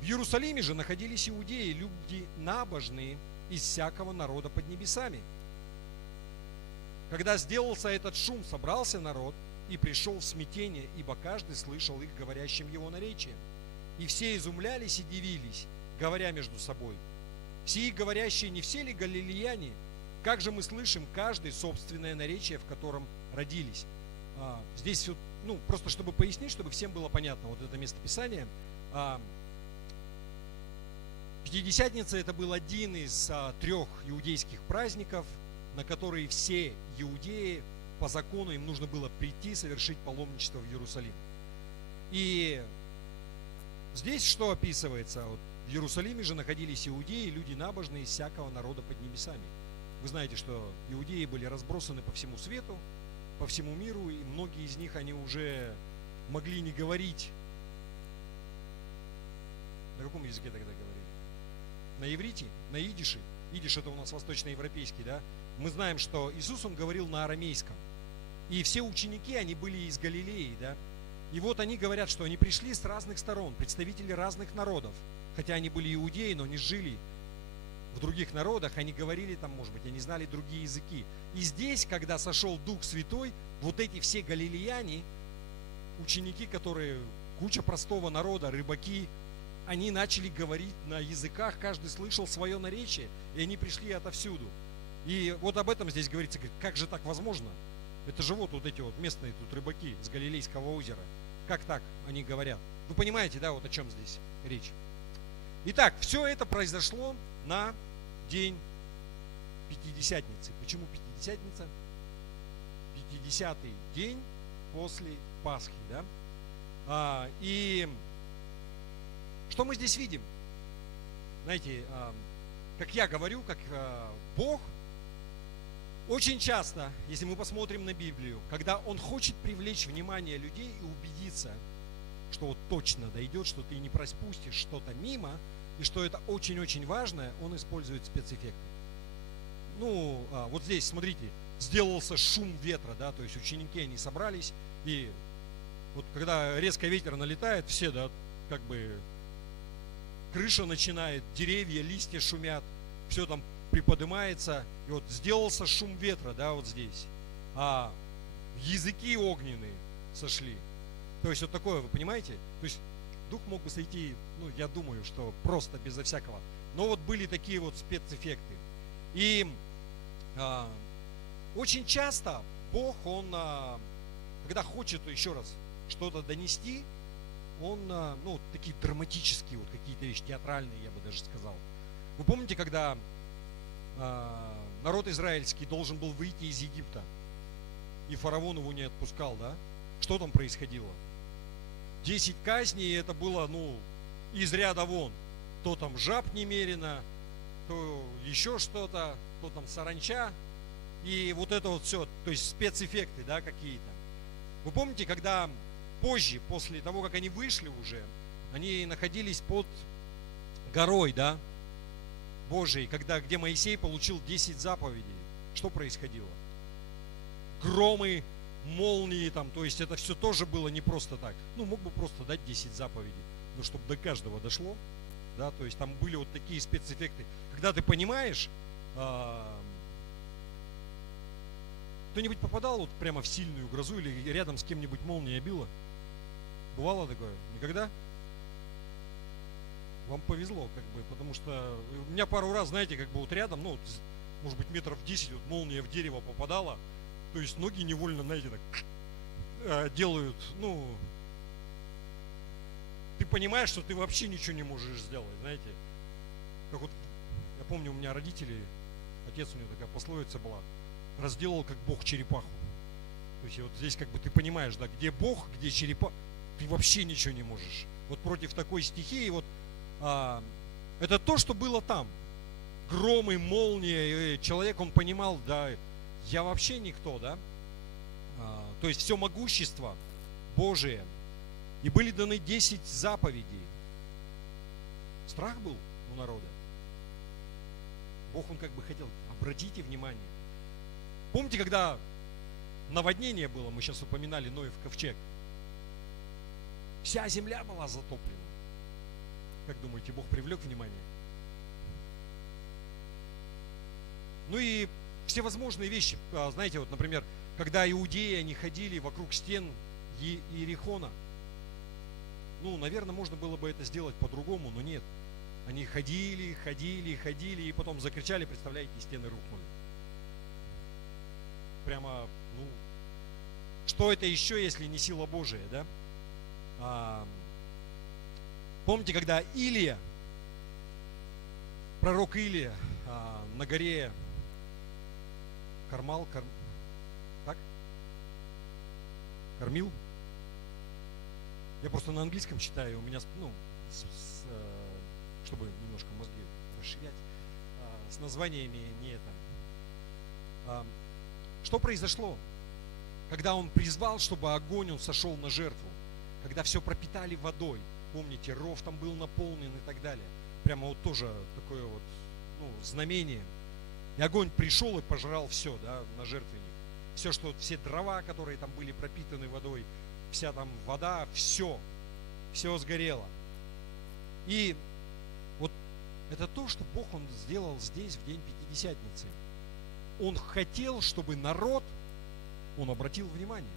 В Иерусалиме же находились иудеи, люди набожные из всякого народа под небесами. Когда сделался этот шум, собрался народ, и пришел в смятение, ибо каждый слышал их говорящим его наречием. И все изумлялись и дивились, говоря между собой: «Сии говорящие не все ли галилеяне? Как же мы слышим каждый собственное наречие, в котором родились?» Здесь все, ну, просто чтобы пояснить, чтобы всем было понятно, вот это место Писания. Пятидесятница — это был один из 3 иудейских праздников, на которые все иудеи по закону им нужно было прийти, совершить паломничество в Иерусалим. И здесь что описывается? Вот в Иерусалиме же находились иудеи, люди набожные из всякого народа под небесами. Вы знаете, что иудеи были разбросаны по всему свету, по всему миру, и многие из них, они уже могли не говорить. На каком языке тогда говорили? На иврите? На идише? Идиш — это у нас восточноевропейский, да? Мы знаем, что Иисус, Он говорил на арамейском. И все ученики, они были из Галилеи, да? И вот они говорят, что они пришли с разных сторон, представители разных народов. Хотя они были иудеи, но не жили в других народах, они говорили там, может быть, они знали другие языки. И здесь, когда сошел Дух Святой, вот эти все галилеяне, ученики, которые, куча простого народа, рыбаки, они начали говорить на языках, каждый слышал свое наречие, и они пришли отовсюду. И вот об этом здесь говорится, как же так возможно? Это же вот эти вот местные тут рыбаки с Галилейского озера. Как так они говорят? Вы понимаете, да, вот о чем здесь речь? Итак, все это произошло на день Пятидесятницы. Почему Пятидесятница? 50-й день после Пасхи, да? И что мы здесь видим? Знаете, как я говорю, как Бог очень часто, если мы посмотрим на Библию, когда Он хочет привлечь внимание людей и убедиться, что вот точно дойдет, что ты не проспустишь что-то мимо, и что это очень-очень важное, Он использует спецэффекты. Ну, вот здесь, смотрите, сделался шум ветра, да, то есть ученики, они собрались, и вот когда резко ветер налетает, все, да, как бы крыша начинает, деревья, листья шумят, все там приподнимается, и вот сделался шум ветра, да, вот здесь, а языки огненные сошли. То есть вот такое, вы понимаете? То есть Дух мог бы сойти, ну, я думаю, что просто безо всякого. Но вот были такие вот спецэффекты. И очень часто Бог, Он, когда хочет еще раз что-то донести, Он, ну, такие драматические вот какие-то вещи, театральные, я бы даже сказал. Вы помните, когда народ израильский должен был выйти из Египта, и фараон его не отпускал, да? Что там происходило? 10 казней, и это было, ну, из ряда вон. То там жаб немерено, то еще что-то, то там саранча. И вот это вот все, то есть спецэффекты, да, какие-то. Вы помните, когда позже, после того, как они вышли уже, они находились под горой, да, Божией, где Моисей получил 10 заповедей. Что происходило? Громы, молнии там, то есть это все тоже было не просто так. Ну, мог бы просто дать 10 заповедей, но чтобы до каждого дошло, да, то есть там были вот такие спецэффекты. Когда ты понимаешь, кто-нибудь попадал вот прямо в сильную грозу или рядом с кем-нибудь молния била? Бывало такое? Никогда? Вам повезло, как бы, потому что у меня пару раз, знаете, как бы вот рядом, ну, может быть, метров 10, вот молния в дерево попадала, то есть ноги невольно, знаете, так делают, ну, ты понимаешь, что ты вообще ничего не можешь сделать, знаете. Как вот, я помню, у меня родители, отец у него такая пословица была, разделал как Бог черепаху. То есть вот здесь как бы ты понимаешь, да, где Бог, где черепаха, ты вообще ничего не можешь. Вот против такой стихии, вот это то, что было там. Громы, молнии, человек, он понимал, да, я вообще никто, да. То есть все могущество Божие. И были даны 10 заповедей. Страх был у народа. Бог, он как бы хотел, обратите внимание. Помните, когда наводнение было, мы сейчас упоминали Ноев ковчег, вся земля была затоплена. Как думаете, Бог привлек внимание? Ну и всевозможные вещи. Знаете, вот, например, когда иудеи, они ходили вокруг стен Иерихона, ну, наверное, можно было бы это сделать по-другому, но нет. Они ходили, и потом закричали, представляете, стены рухнули. Прямо, ну, что это еще, если не сила Божия, да? Помните, когда Илия, пророк Илия, на горе кормил? Я просто на английском читаю, у меня, ну, чтобы немножко мозги расширять, с названиями не это. Что произошло? Когда он призвал, чтобы огонь он сошел на жертву, когда все пропитали водой, помните, ров там был наполнен и так далее. Прямо вот тоже такое вот, знамение. И огонь пришел и пожрал все, да, на жертвенник. Все, все дрова, которые там были пропитаны водой, вся там вода, все сгорело. И вот это то, что Бог Он сделал здесь в день Пятидесятницы. Он хотел, чтобы народ, он обратил внимание,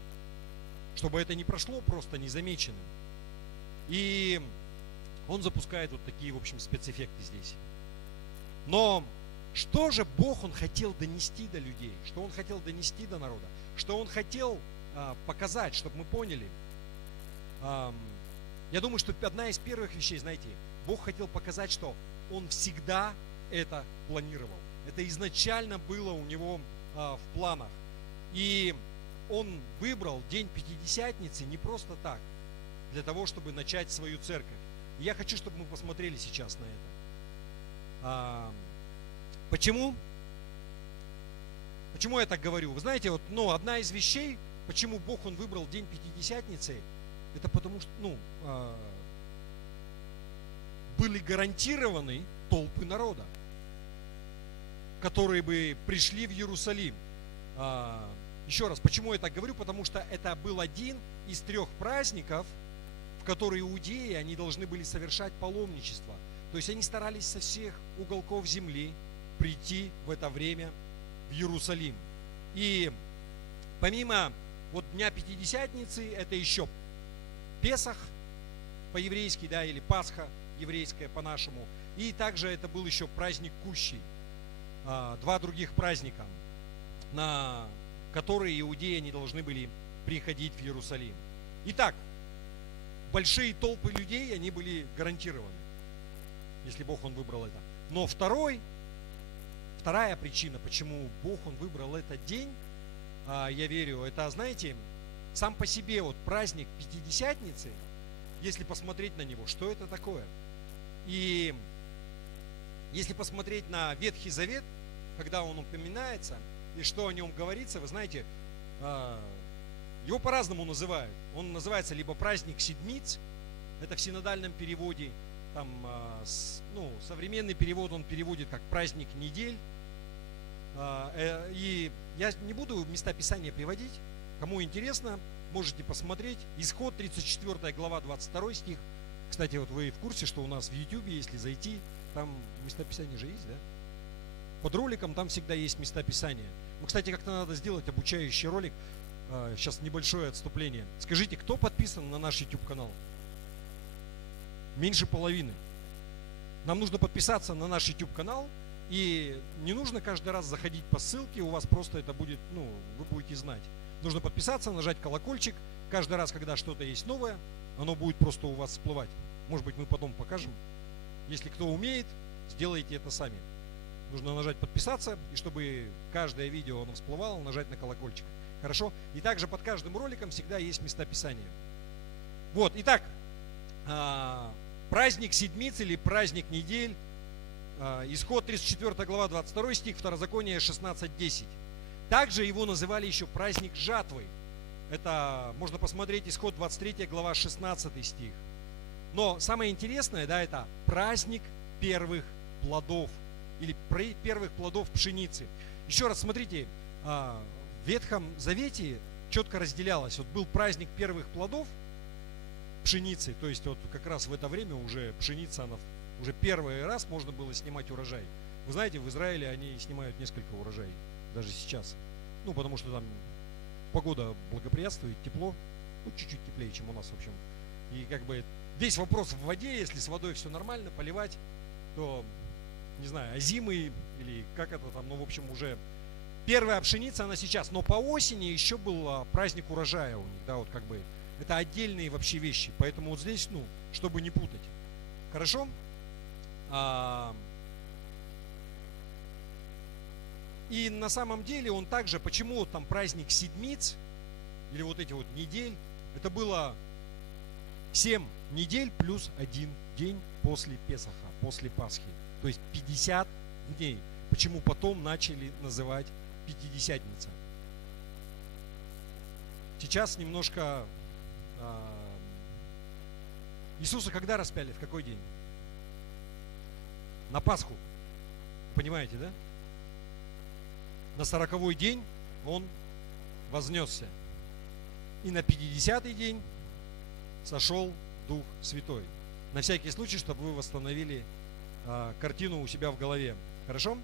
чтобы это не прошло просто незамеченным. И он запускает вот такие, в общем, спецэффекты здесь. Но что же Бог, Он хотел донести до людей? Что Он хотел донести до народа? Что Он хотел показать, чтобы мы поняли? Я думаю, что одна из первых вещей, знаете, Бог хотел показать, что Он всегда это планировал. Это изначально было у Него в планах. И Он выбрал день Пятидесятницы не просто так, для того, чтобы начать свою церковь. И я хочу, чтобы мы посмотрели сейчас на это. Почему? Почему я так говорю? Вы знаете, вот, одна из вещей, почему Бог Он выбрал день Пятидесятницы, это потому что, были гарантированы толпы народа, которые бы пришли в Иерусалим. Еще раз, почему я так говорю? Потому что это был один из 3 праздников, в которые иудеи, они должны были совершать паломничество. То есть они старались со всех уголков земли прийти в это время в Иерусалим. И помимо вот Дня Пятидесятницы, это еще Песах по-еврейски, да, или Пасха еврейская по-нашему. И также это был еще праздник Кущей. 2 других праздника, на которые иудеи не должны были приходить в Иерусалим. Итак, большие толпы людей, они были гарантированы, если Бог Он выбрал это. Но вторая причина, почему Бог Он выбрал этот день, я верю, это, знаете, сам по себе вот праздник Пятидесятницы, если посмотреть на него, что это такое? И если посмотреть на Ветхий Завет, когда он упоминается, и что о нем говорится, вы знаете, его по-разному называют. Он называется либо праздник Седмиц, это в синодальном переводе, там, современный перевод он переводит как праздник недель. И я не буду места Писания приводить, кому интересно, можете посмотреть. Исход 34 глава 22 стих. Кстати, вот вы в курсе, что у нас в YouTube, если зайти, там места Писания же есть, да? Под роликом там всегда есть места Писания. Кстати, как-то надо сделать обучающий ролик. Сейчас небольшое отступление. Скажите, кто подписан на наш YouTube канал? Меньше половины. Нам нужно подписаться на наш YouTube канал. И не нужно каждый раз заходить по ссылке, у вас просто это будет, вы будете знать. Нужно подписаться, нажать колокольчик. Каждый раз, когда что-то есть новое, оно будет просто у вас всплывать. Может быть, мы потом покажем. Если кто умеет, сделайте это сами. Нужно нажать подписаться, и чтобы каждое видео оно всплывало, нажать на колокольчик. Хорошо? И также под каждым роликом всегда есть места Писания. Вот, итак, праздник Седмиц или праздник недель, Исход 34 глава 22 стих, Второзаконие 16:10. Также его называли еще праздник жатвы. Это можно посмотреть Исход 23 глава 16 стих. Но самое интересное, да, это праздник первых плодов или первых плодов пшеницы. Еще раз смотрите, в Ветхом Завете четко разделялось. Вот был праздник первых плодов пшеницы, то есть вот как раз в это время уже пшеница, она уже первый раз можно было снимать урожай. Вы знаете, в Израиле они снимают несколько урожаев, даже сейчас. Потому что там погода благоприятствует, тепло, чуть-чуть теплее, чем у нас, в общем. И весь вопрос в воде, если с водой все нормально, поливать, то, не знаю, озимый или как это там, в общем, уже первая пшеница, она сейчас. Но по осени еще был праздник урожая у них, да, вот это отдельные вообще вещи. Поэтому вот здесь, чтобы не путать. Хорошо? И на самом деле он также, почему там праздник Седмиц, или вот эти вот недель, это было 7 недель плюс 1 день после Песаха, после Пасхи. То есть 50 дней. Почему потом начали называть Пятидесятница. Сейчас немножко... Иисуса когда распяли? В какой день? На Пасху. Понимаете, да? На 40-й день Он вознесся. И на 50-й день сошел Дух Святой. На всякий случай, чтобы вы восстановили картину у себя в голове. Хорошо?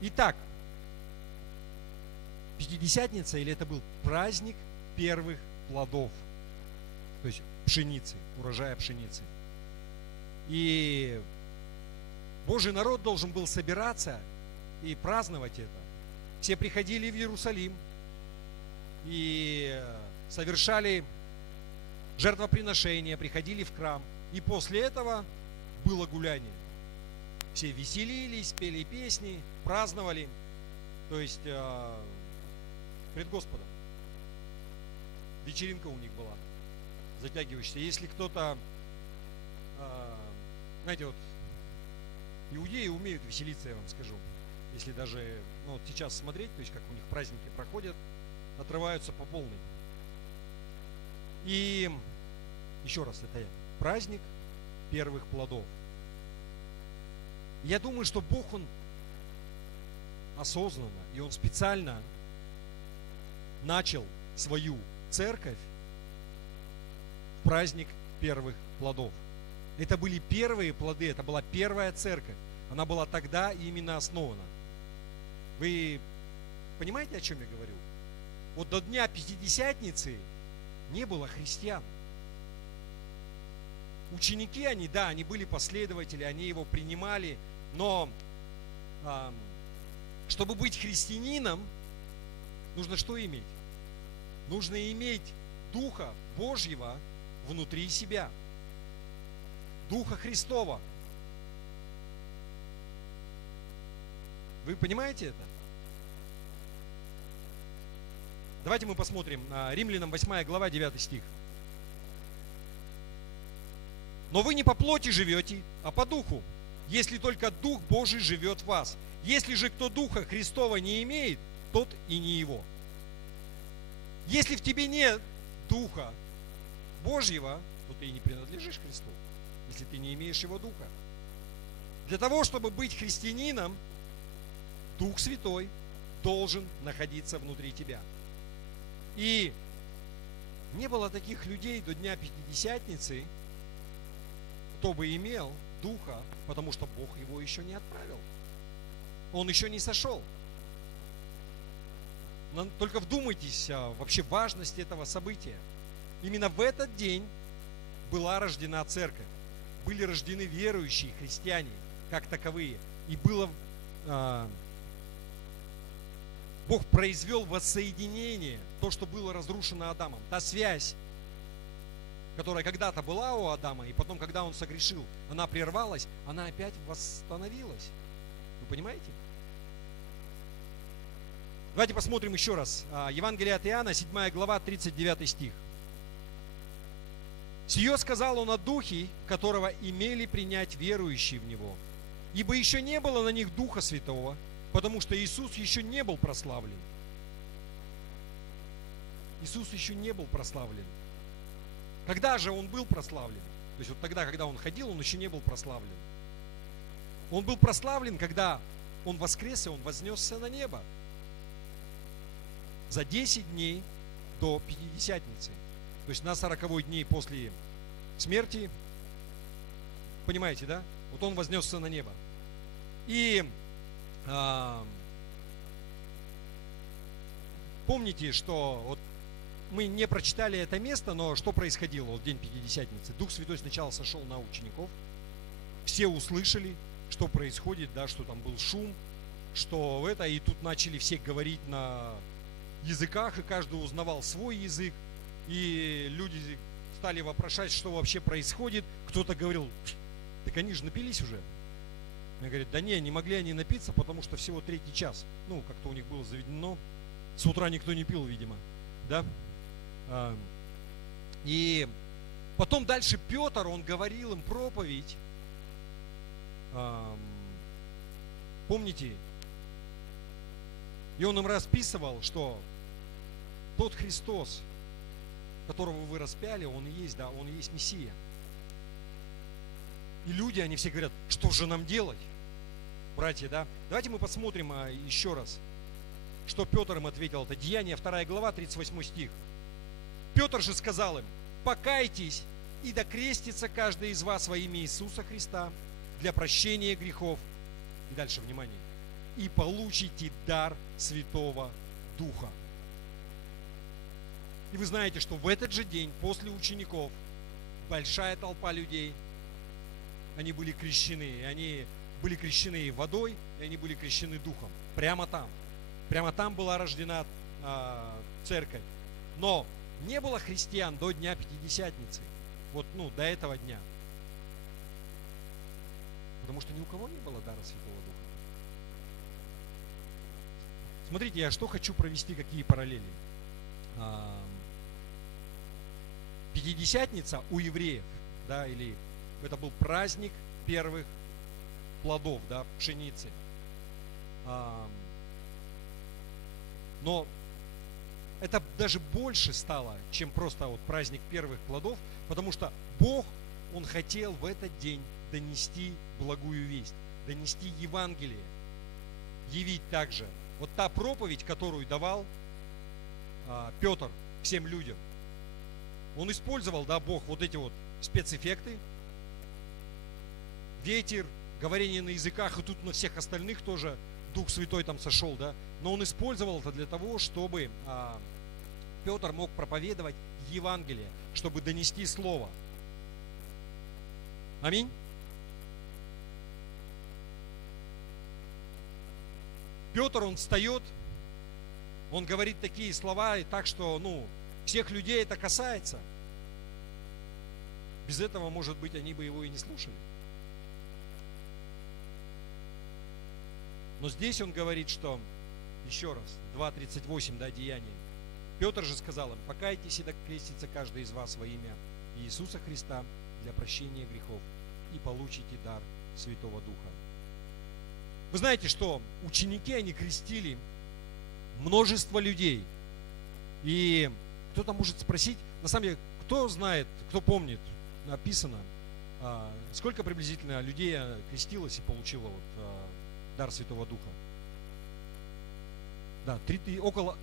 Итак, Пятидесятница, или это был праздник первых плодов, то есть пшеницы, урожая пшеницы. И Божий народ должен был собираться и праздновать это. Все приходили в Иерусалим и совершали жертвоприношения, приходили в храм. И после этого было гуляние. Все веселились, пели песни, праздновали. То есть пред Господом. Вечеринка у них была затягивающаяся. Если кто-то, знаете, вот иудеи умеют веселиться, я вам скажу. Если даже вот сейчас смотреть, то есть как у них праздники проходят, отрываются по полной. И еще раз, это праздник первых плодов. Я думаю, что Бог, Он осознанно, и Он специально начал свою церковь в праздник первых плодов. Это были первые плоды, это была первая церковь. Она была тогда именно основана. Вы понимаете, о чем я говорю? Вот до дня Пятидесятницы не было христиан. Ученики они, да, они были последователи, они его принимали, но чтобы быть христианином, нужно что иметь? Нужно иметь Духа Божьего внутри себя. Духа Христова. Вы понимаете это? Давайте мы посмотрим. Римлянам 8 глава, 9 стих. Но вы не по плоти живете, а по духу, если только Дух Божий живет в вас. Если же кто Духа Христова не имеет, тот и не его. Если в тебе нет Духа Божьего, то ты и не принадлежишь Христу, если ты не имеешь Его Духа. Для того, чтобы быть христианином, Дух Святой должен находиться внутри тебя. И не было таких людей до Дня Пятидесятницы, кто бы имел Духа, потому что Бог его еще не отправил. Он еще не сошел. Только вдумайтесь вообще важность этого события. Именно в этот день была рождена церковь. Были рождены верующие христиане, как таковые. И было... Бог произвел воссоединение, то, что было разрушено Адамом. Та связь, которая когда-то была у Адама, и потом, когда он согрешил, она прервалась, она опять восстановилась. Вы понимаете? Давайте посмотрим еще раз. Евангелие от Иоанна, 7 глава, 39 стих. «Сие сказал он о Духе, которого имели принять верующие в Него. Ибо еще не было на них Духа Святого, потому что Иисус еще не был прославлен». Иисус еще не был прославлен. Когда же Он был прославлен? То есть вот тогда, когда Он ходил, Он еще не был прославлен. Он был прославлен, когда Он воскрес и Он вознесся на небо. За 10 дней до Пятидесятницы. То есть на 40 дней после смерти. Понимаете, да? Вот Он вознесся на небо. И помните, что вот мы не прочитали это место, но что происходило вот в день Пятидесятницы? Дух Святой сначала сошел на учеников. Все услышали, что происходит, да, что там был шум, что это, и тут начали все говорить на языках, и каждый узнавал свой язык, и люди стали вопрошать, что вообще происходит. Кто-то говорил: так они же напились уже. Мне говорят: да не могли они напиться, потому что всего 3-й час. Ну, как-то у них было заведено. С утра никто не пил, видимо. Да? И потом дальше Петр, он говорил им проповедь. помните, и он им расписывал, что тот Христос, которого вы распяли, он и есть, да, он и есть Мессия. И люди, они все говорят, что же нам делать, братья, да? Давайте мы посмотрим еще раз, что Петр им ответил. Это Деяния, 2 глава, 38 стих. Петр же сказал им: покайтесь и докрестится каждый из вас во имя Иисуса Христа для прощения грехов. И дальше, внимание. И получите дар Святого Духа. И вы знаете, что в этот же день после учеников большая толпа людей, они были крещены. И они были крещены водой, и они были крещены Духом. Прямо там. Прямо там была рождена церковь. Но не было христиан до Дня Пятидесятницы. Вот, до этого дня. Потому что ни у кого не было дара Святого Духа. Смотрите, я что хочу провести, какие параллели. Пятидесятница у евреев, да, или это был праздник первых плодов, да, пшеницы. Но это даже больше стало, чем просто вот праздник первых плодов, потому что Бог, Он хотел в этот день донести благую весть, донести Евангелие, явить также. Вот та проповедь, которую давал Петр всем людям, он использовал, да, Бог, вот эти вот спецэффекты, ветер, говорение на языках, и тут на всех остальных тоже Дух Святой там сошел, да, но он использовал это для того, чтобы Петр мог проповедовать Евангелие, чтобы донести Слово. Аминь. Петр, он встает, он говорит такие слова, и так что, всех людей это касается. Без этого, может быть, они бы его и не слушали. Но здесь он говорит, что, еще раз, 2:38, да, Деяния. Петр же сказал им: покайтесь и докрестится каждый из вас во имя Иисуса Христа для прощения грехов, и получите дар Святого Духа. Вы знаете, что ученики, они крестили множество людей. И кто-то может спросить, на самом деле, кто знает, кто помнит, написано, сколько приблизительно людей крестилось и получило дар Святого Духа? Да,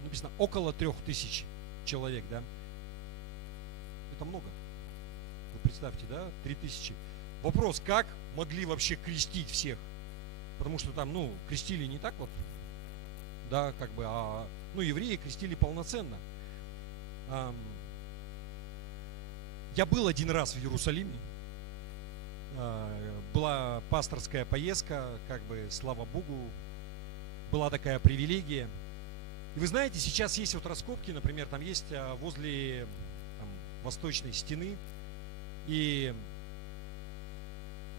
написано, около 3000 человек, да? Это много. Вы представьте, да, 3000. Вопрос, как могли вообще крестить всех? Потому что там, крестили не так вот, да, как бы, евреи крестили полноценно. Я был один раз в Иерусалиме. Была пасторская поездка, как бы, слава Богу, была такая привилегия. И вы знаете, сейчас есть вот раскопки, например, там есть возле восточной стены. И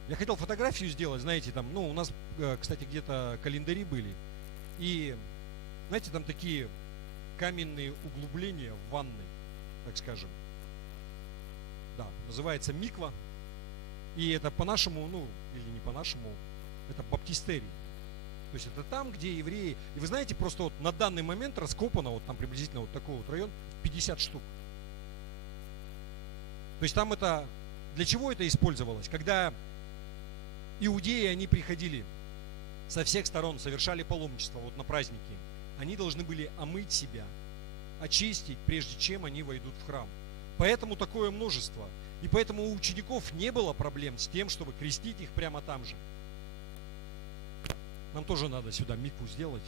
я хотел фотографию сделать, знаете, там, у нас, кстати, где-то календари были. И, знаете, там такие каменные углубления в ванной, так скажем. Да, называется миква. И это по-нашему, или не по-нашему, это баптистерий. То есть это там, где евреи. И вы знаете, просто вот на данный момент раскопано, вот там приблизительно вот такой вот район, 50 штук. То есть там это, для чего это использовалось? Когда иудеи, они приходили со всех сторон, совершали паломничество вот на праздники, они должны были омыть себя, очистить, прежде чем они войдут в храм. Поэтому такое множество. И поэтому у учеников не было проблем с тем, чтобы крестить их прямо там же. Нам тоже надо сюда микву сделать.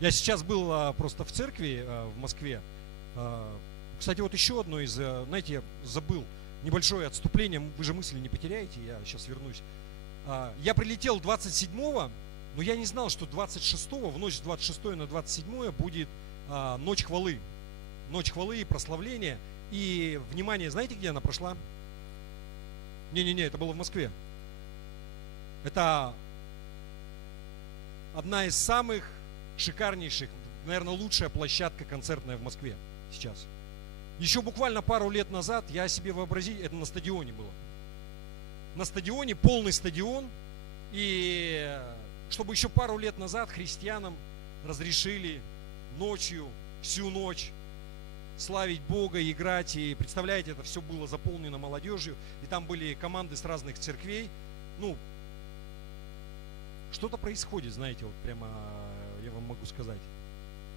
Я сейчас был просто в церкви в Москве. Кстати, вот еще одно из, знаете, я забыл, небольшое отступление, вы же мысли не потеряете, я сейчас вернусь. Я прилетел 27-го, но я не знал, что 26-го, в ночь с 26 на 27 будет ночь хвалы. Ночь хвалы и прославления. И, внимание, знаете, где она прошла? Не-не-не, это было в Москве. Это одна из самых шикарнейших, наверное, лучшая площадка концертная в Москве сейчас. Еще буквально пару лет назад я себе вообразил, это на стадионе было. На стадионе, полный стадион, И чтобы еще пару лет назад христианам разрешили ночью, всю ночь славить Бога, играть. И представляете, это все было заполнено молодежью. И там были команды с разных церквей. Ну, что-то происходит, знаете, вот прямо я вам могу сказать.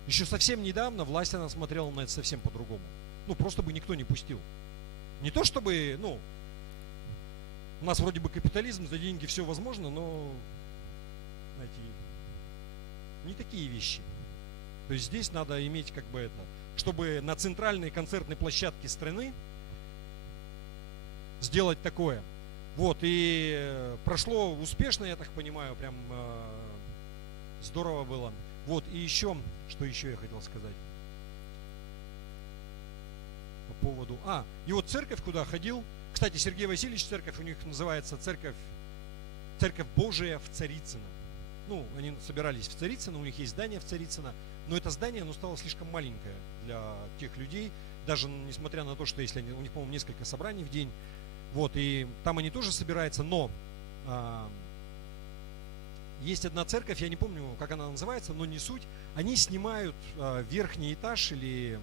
Еще совсем недавно власть, она смотрела на это совсем по-другому. Ну, просто бы никто не пустил. Не то чтобы, ну, у нас вроде бы капитализм, за деньги все возможно, но, знаете, не такие вещи. То есть здесь надо иметь как бы это, чтобы на центральной концертной площадке страны сделать такое. Вот, и прошло успешно, я так понимаю, прям здорово было. Вот, и еще, что еще я хотел сказать по поводу... и вот церковь, куда ходил, кстати, Сергей Васильевич, церковь у них называется Церковь Божия в Царицыно. Ну, они собирались в Царицыно, у них есть здание в Царицыно, но это здание, оно стало слишком маленькое для тех людей, даже несмотря на то, что если у них, по-моему, несколько собраний в день, вот, и там они тоже собираются, но есть одна церковь, я не помню, как она называется, но не суть, они снимают верхний этаж или,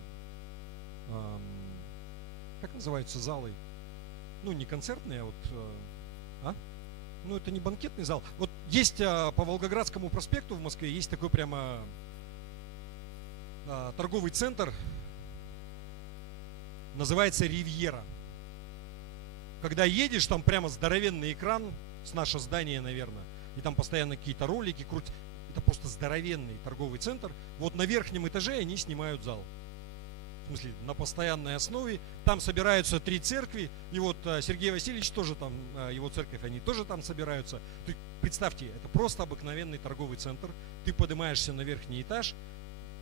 как называются залы, ну, не концертные, а вот, ну, это не банкетный зал. Вот есть по Волгоградскому проспекту в Москве, есть такой прямо торговый центр, называется Ривьера. Когда едешь, там прямо здоровенный экран, с наше здание, наверное, и там постоянно какие-то ролики крутят. Это просто здоровенный торговый центр. Вот на верхнем этаже они снимают зал. В смысле, на постоянной основе. Там собираются 3 церкви. И вот Сергей Васильевич тоже там, его церковь, они тоже там собираются. Представьте, это просто обыкновенный торговый центр. Ты поднимаешься на верхний этаж,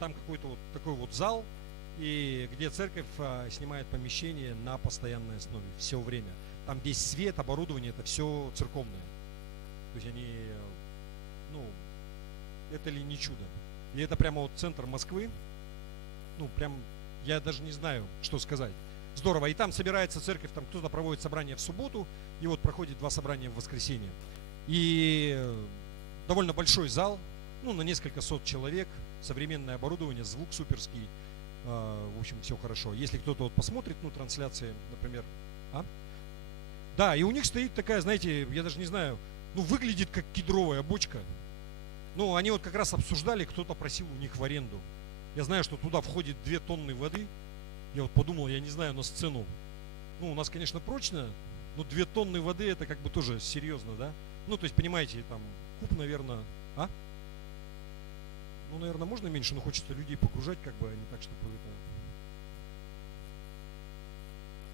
там какой-то вот такой вот зал, и где церковь снимает помещение на постоянной основе все время. Там весь свет, оборудование, это все церковное. То есть они, ну, это ли не чудо? И это прямо вот центр Москвы. Ну, прям, я даже не знаю, что сказать. Здорово. И там собирается церковь, там кто-то проводит собрание в субботу, и вот проходит 2 собрания в воскресенье. И довольно большой зал, ну, на несколько сот человек, современное оборудование, звук суперский. В общем, все хорошо. Если кто-то вот посмотрит, ну, трансляции, например, да, и у них стоит такая, знаете, я даже не знаю, ну, выглядит как кедровая бочка. Ну, они вот как раз обсуждали, кто-то просил у них в аренду. Я знаю, что туда входит 2 тонны воды. Я вот подумал, я не знаю, на сцену. Ну, у нас, конечно, прочно, но 2 тонны воды, это как бы тоже серьезно, да? Ну, то есть, понимаете, там, куб, наверное, ну, наверное, можно меньше, но хочется людей погружать, как бы, а не так, чтобы это...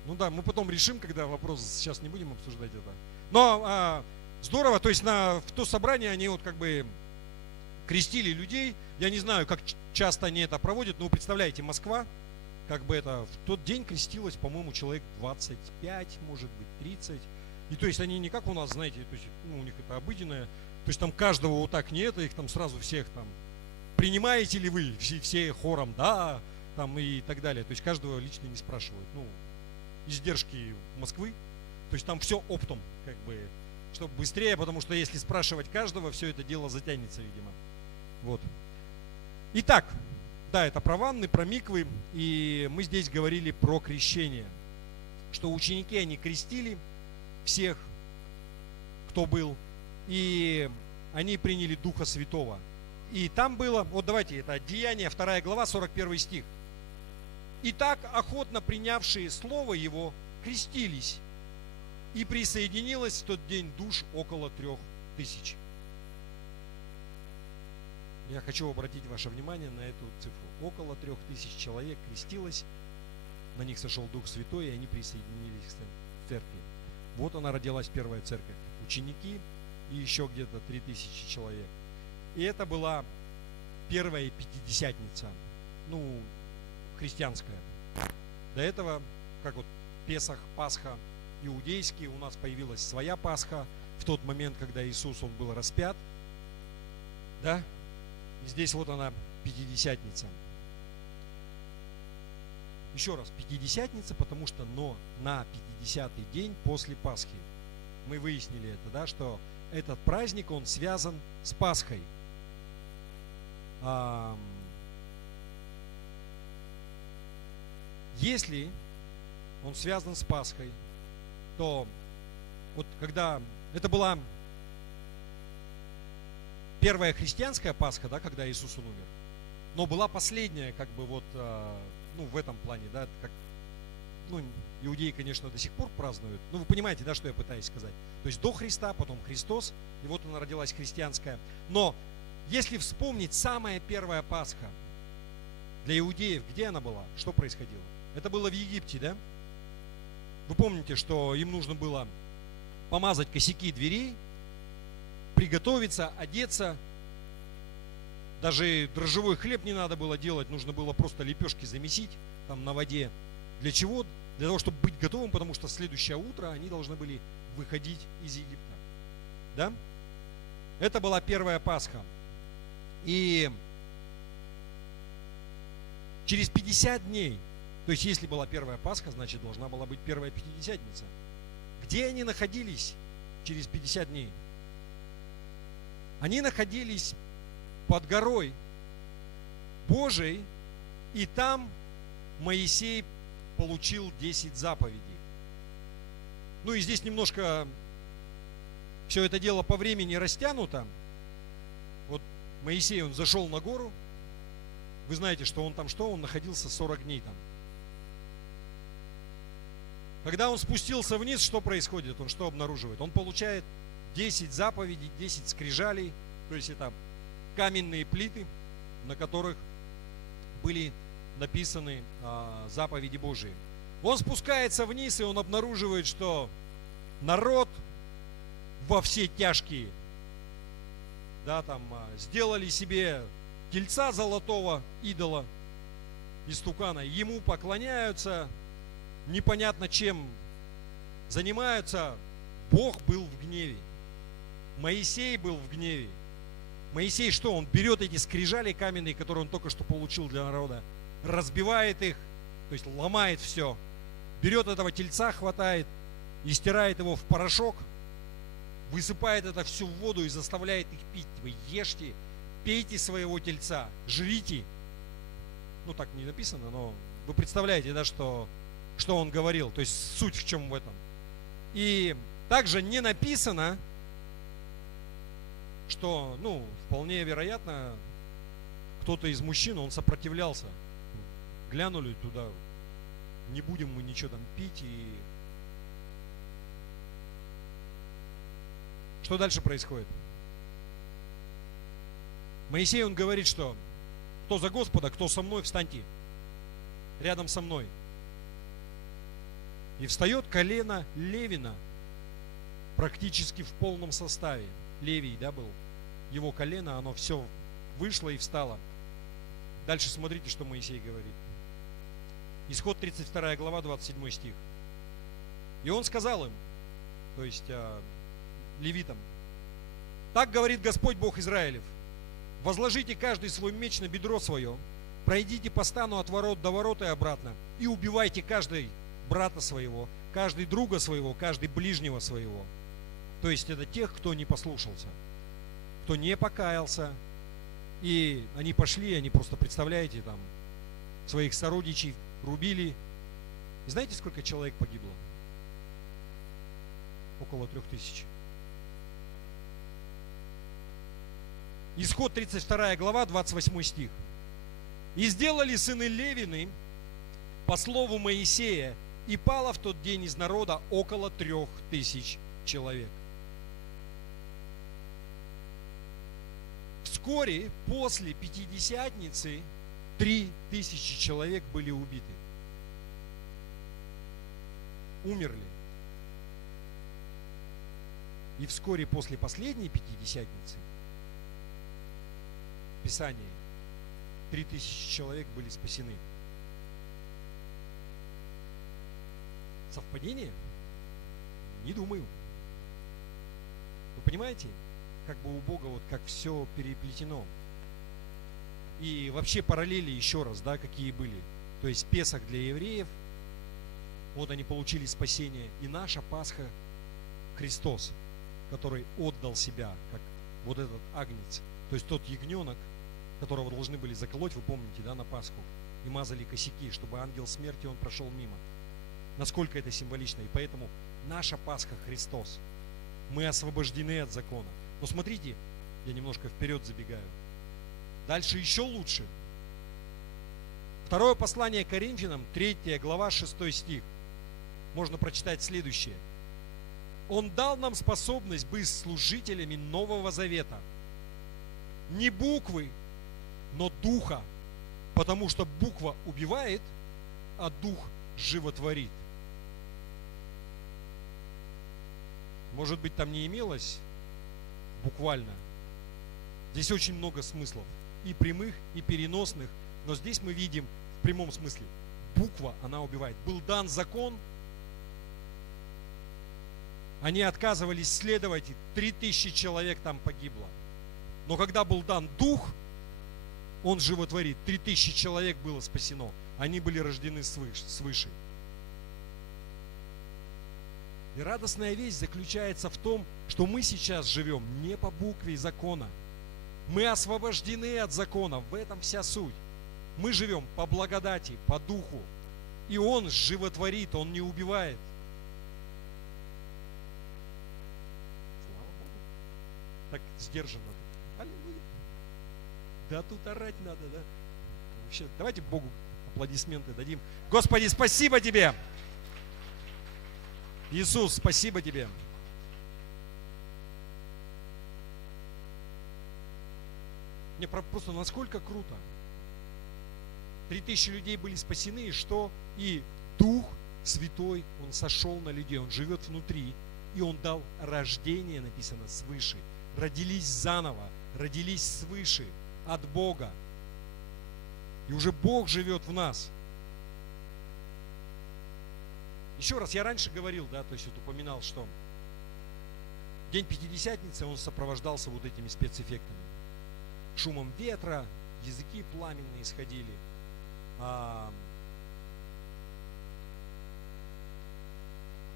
Ну да, мы потом решим, когда вопрос, сейчас не будем обсуждать это. Но здорово, то есть в то собрание они вот как бы крестили людей. Я не знаю, как часто они это проводят, но вы представляете, Москва, как бы это, в тот день крестилось, по-моему, человек 25, может быть, 30. И то есть они не как у нас, знаете, то есть, ну, у них это обыденное. То есть там каждого вот так не это, их там сразу всех там, принимаете ли вы все хором, да, там и так далее. То есть каждого лично не спрашивают. Ну, издержки Москвы, то есть там все оптом, как бы, чтобы быстрее, потому что если спрашивать каждого, все это дело затянется, видимо. Вот. Итак, да, это про ванны, про миквы, и мы здесь говорили про крещение, что ученики, они крестили всех, кто был, и они приняли Духа Святого. И там было, вот давайте, это Деяния, 2 глава, 41 стих. «Итак, охотно принявшие Слово Его крестились, и присоединилось в тот день душ около 3000». Я хочу обратить ваше внимание на эту цифру. Около 3000 человек крестилось, на них сошел Дух Святой, и они присоединились к церкви. Вот она родилась, первая церковь. Ученики и еще где-то 3000 человек. И это была первая пятидесятница, ну, христианская. До этого, как вот Песах, Пасха иудейский, у нас появилась своя Пасха в тот момент, когда Иисус, Он был распят. Да? И здесь вот она, пятидесятница. Еще раз, пятидесятница, потому что, но на 50-й день после Пасхи. Мы выяснили это, да, что этот праздник, он связан с Пасхой. Если он связан с Пасхой, то вот когда это была первая христианская Пасха, да, когда Иисус умер, но была последняя, как бы вот, ну, в этом плане, да, как, ну, иудеи, конечно, до сих пор празднуют. Ну, вы понимаете, да, что я пытаюсь сказать. То есть до Христа, потом Христос, и вот она родилась христианская. Но если вспомнить, самая первая Пасха для иудеев, где она была, что происходило? Это было в Египте, да? Вы помните, что им нужно было помазать косяки дверей, приготовиться, одеться. Даже дрожжевой хлеб не надо было делать, нужно было просто лепешки замесить там на воде. Для чего? Для того, чтобы быть готовым, потому что в следующее утро они должны были выходить из Египта. Да? Это была первая Пасха. И через 50 дней, то есть если была первая Пасха, значит должна была быть первая Пятидесятница. Где они находились через 50 дней? Они находились под горой Божией, и там Моисей получил 10 заповедей. Ну и здесь немножко все это дело по времени растянуто. Вот Моисей, он зашел на гору. Вы знаете, что он там что? Он находился 40 дней там. Когда он спустился вниз, что происходит? Он что обнаруживает? Он получает 10 заповедей, 10 скрижалей. То есть это каменные плиты, на которых были написаны заповеди Божии. Он спускается вниз, и он обнаруживает, что народ во все тяжкие, да, там, сделали себе тельца золотого идола, истукана, ему поклоняются, непонятно чем занимаются. Бог был в гневе, Моисей был в гневе. Моисей что? Он берет эти скрижали каменные, которые он только что получил для народа, разбивает их, то есть ломает все, берет этого тельца, хватает и стирает его в порошок, высыпает это все в воду и заставляет их пить. Вы ешьте, пейте своего тельца, жрите. Ну так не написано, но вы представляете, да, что он говорил, то есть суть в чем в этом. И также не написано, что, ну, вполне вероятно, кто-то из мужчин, он сопротивлялся. Глянули туда, не будем мы ничего там пить. И что дальше происходит? Моисей, он говорит, что кто за Господа, кто со мной, встаньте рядом со мной. И встает колено Левина практически в полном составе. Левий, да, был. Его колено, оно все вышло и встало. Дальше смотрите, что Моисей говорит. Исход 32 глава, 27 стих. И он сказал им, то есть левитам: так говорит Господь Бог Израилев: возложите каждый свой меч на бедро свое, пройдите по стану от ворот до ворот и обратно, и убивайте каждый брата своего, каждый друга своего, каждый ближнего своего. То есть это тех, кто не послушался, кто не покаялся. И они пошли, они просто, представляете, там своих сородичей рубили. И знаете, сколько человек погибло? Около 3000. Исход 32 глава, 28 стих. И сделали сыны Левины по слову Моисея, и пало в тот день из народа около 3000 человек. Вскоре после Пятидесятницы 3000 человек были убиты. Умерли. И вскоре после последней Пятидесятницы в Писании 3000 человек были спасены. Совпадение? Не думаю. Вы понимаете, как бы у Бога вот как все переплетено. И вообще параллели еще раз, да, какие были. То есть Песах для евреев, вот они получили спасение, и наша Пасха Христос, который отдал себя, как вот этот агнец. То есть тот ягненок, которого должны были заколоть, вы помните, да, на Пасху. И мазали косяки, чтобы ангел смерти, он прошел мимо. Насколько это символично. И поэтому наша Пасха Христос. Мы освобождены от закона. Но смотрите, я немножко вперед забегаю. Дальше еще лучше. Второе послание Коринфянам, 3 глава, 6 стих. Можно прочитать следующее. Он дал нам способность быть служителями Нового Завета. Не буквы, но духа. Потому что буква убивает, а дух животворит. Может быть, там не имелось буквально. Здесь очень много смыслов. И прямых, и переносных. Но здесь мы видим в прямом смысле. Буква, она убивает. Был дан закон. Они отказывались следовать. 3000 человек там погибло. Но когда был дан дух, он животворит. 3000 человек было спасено. Они были рождены свыше. И радостная весть заключается в том, что мы сейчас живем не по букве закона. Мы освобождены от закона. В этом вся суть. Мы живем по благодати, по духу. И Он животворит, Он не убивает. Слава Богу. Так сдержанно. Аллилуйя. Да тут орать надо, да? Вообще, давайте Богу аплодисменты дадим. Господи, спасибо Тебе! Иисус, спасибо Тебе! Мне просто насколько круто. 3000 людей были спасены, и что? И Дух Святой, Он сошел на людей, Он живет внутри, и Он дал рождение, написано, свыше. Родились заново, родились свыше, от Бога. И уже Бог живет в нас. Еще раз, я раньше говорил, да, то есть вот упоминал, что День Пятидесятницы, он сопровождался вот этими спецэффектами. Шумом ветра, языки пламенные исходили.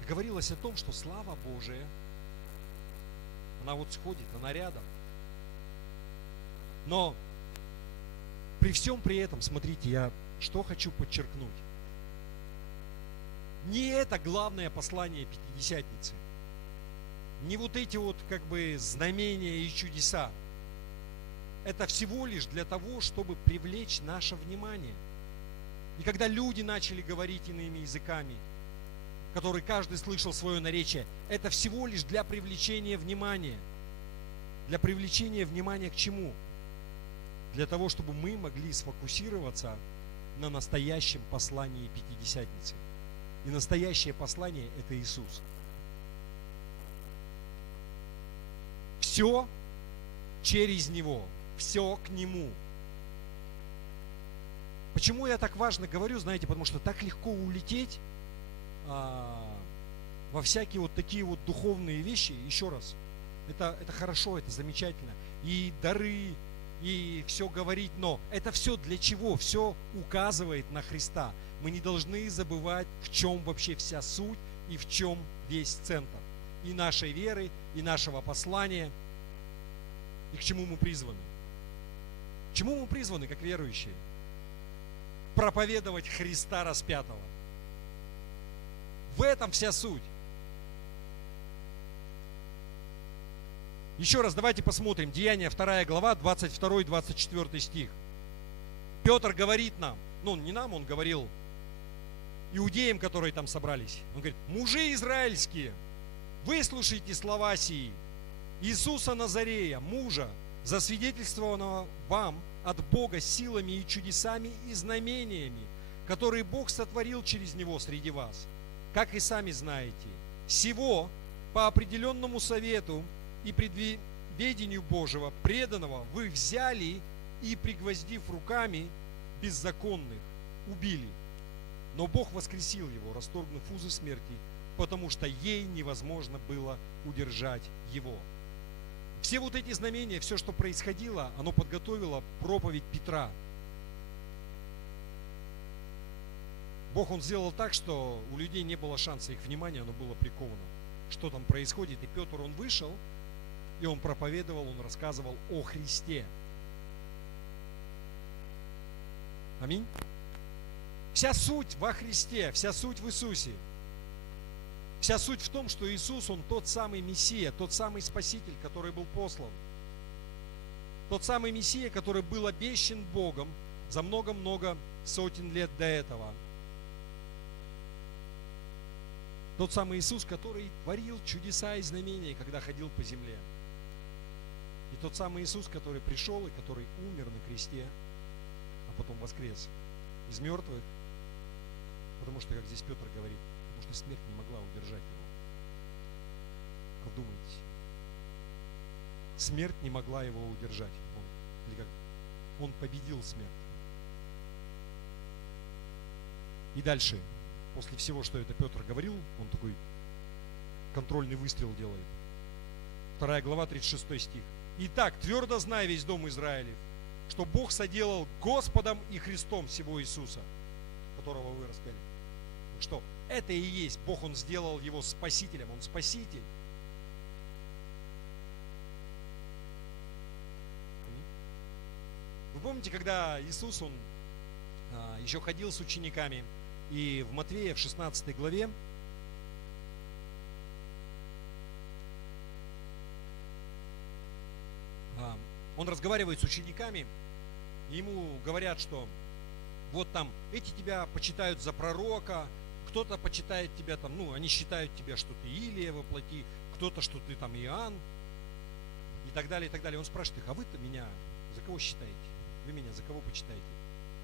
Говорилось о том, что слава Божия, она вот сходит, она рядом. Но при всем при этом, смотрите, я что хочу подчеркнуть. Не это главное послание Пятидесятницы. Не вот эти вот как бы знамения и чудеса. Это всего лишь для того, чтобы привлечь наше внимание. И когда люди начали говорить иными языками, которые каждый слышал свое наречие, это всего лишь для привлечения внимания. Для привлечения внимания к чему? Для того, чтобы мы могли сфокусироваться на настоящем послании Пятидесятницы. И настоящее послание – это Иисус. Все через Него, все к Нему. Почему я так важно говорю, знаете, потому что так легко улететь во всякие вот такие вот духовные вещи. Еще раз, это хорошо, это замечательно. И дары, и все говорить, но это все для чего? Все указывает на Христа. Мы не должны забывать, в чем вообще вся суть и в чем весь центр. И нашей веры, и нашего послания, и к чему мы призваны. К чему мы призваны, как верующие? Проповедовать Христа распятого. В этом вся суть. Еще раз давайте посмотрим. Деяния 2 глава, 22-24 стих. Петр говорит нам, ну не нам, он говорил иудеям, которые там собрались. Он говорит: мужи израильские, выслушайте слова сии. Иисуса Назарея, мужа, засвидетельствованного вам от Бога силами и чудесами и знамениями, которые Бог сотворил через Него среди вас. Как и сами знаете, сего по определенному совету и предведению Божьего, преданного, вы взяли и, пригвоздив руками беззаконных, убили. Но Бог воскресил его, расторгнув узы смерти, потому что ей невозможно было удержать его. Все вот эти знамения, все, что происходило, оно подготовило проповедь Петра. Бог, Он сделал так, что у людей не было шанса, их внимание, оно было приковано. что там происходит. И Петр, он вышел, и он проповедовал, он рассказывал о Христе. Аминь. Вся суть во Христе, вся суть в Иисусе. Вся суть в том, что Иисус, Он тот самый Мессия, тот самый Спаситель, который был послан. Тот самый Мессия, который был обещан Богом за много-много сотен лет до этого. Тот самый Иисус, который творил чудеса и знамения, когда ходил по земле. И тот самый Иисус, который пришел и который умер на кресте, а потом воскрес из мертвых, потому что, как здесь Петр говорит, потому что смерть не могла удержать его. Как думаете? Смерть не могла его удержать. Он победил смерть. И дальше, после всего, что это Петр говорил, он такой контрольный выстрел делает. 2 глава, 36 стих. «Итак, твердо знай весь дом Израилев, что Бог соделал Господом и Христом сего Иисуса, которого вы распяли». Что это и есть Бог, Он сделал его Спасителем, Он Спаситель. Вы помните, когда Иисус, Он еще ходил с учениками, и в Матвея, в 16 главе, Он разговаривает с учениками, и ему говорят, что вот там эти тебя почитают за пророка, кто-то почитает тебя там, они считают тебя, что ты Илия во плоти, кто-то, что ты там Иоанн, и так далее, и так далее. Он спрашивает их, а вы-то меня за кого считаете? Вы меня за кого почитаете?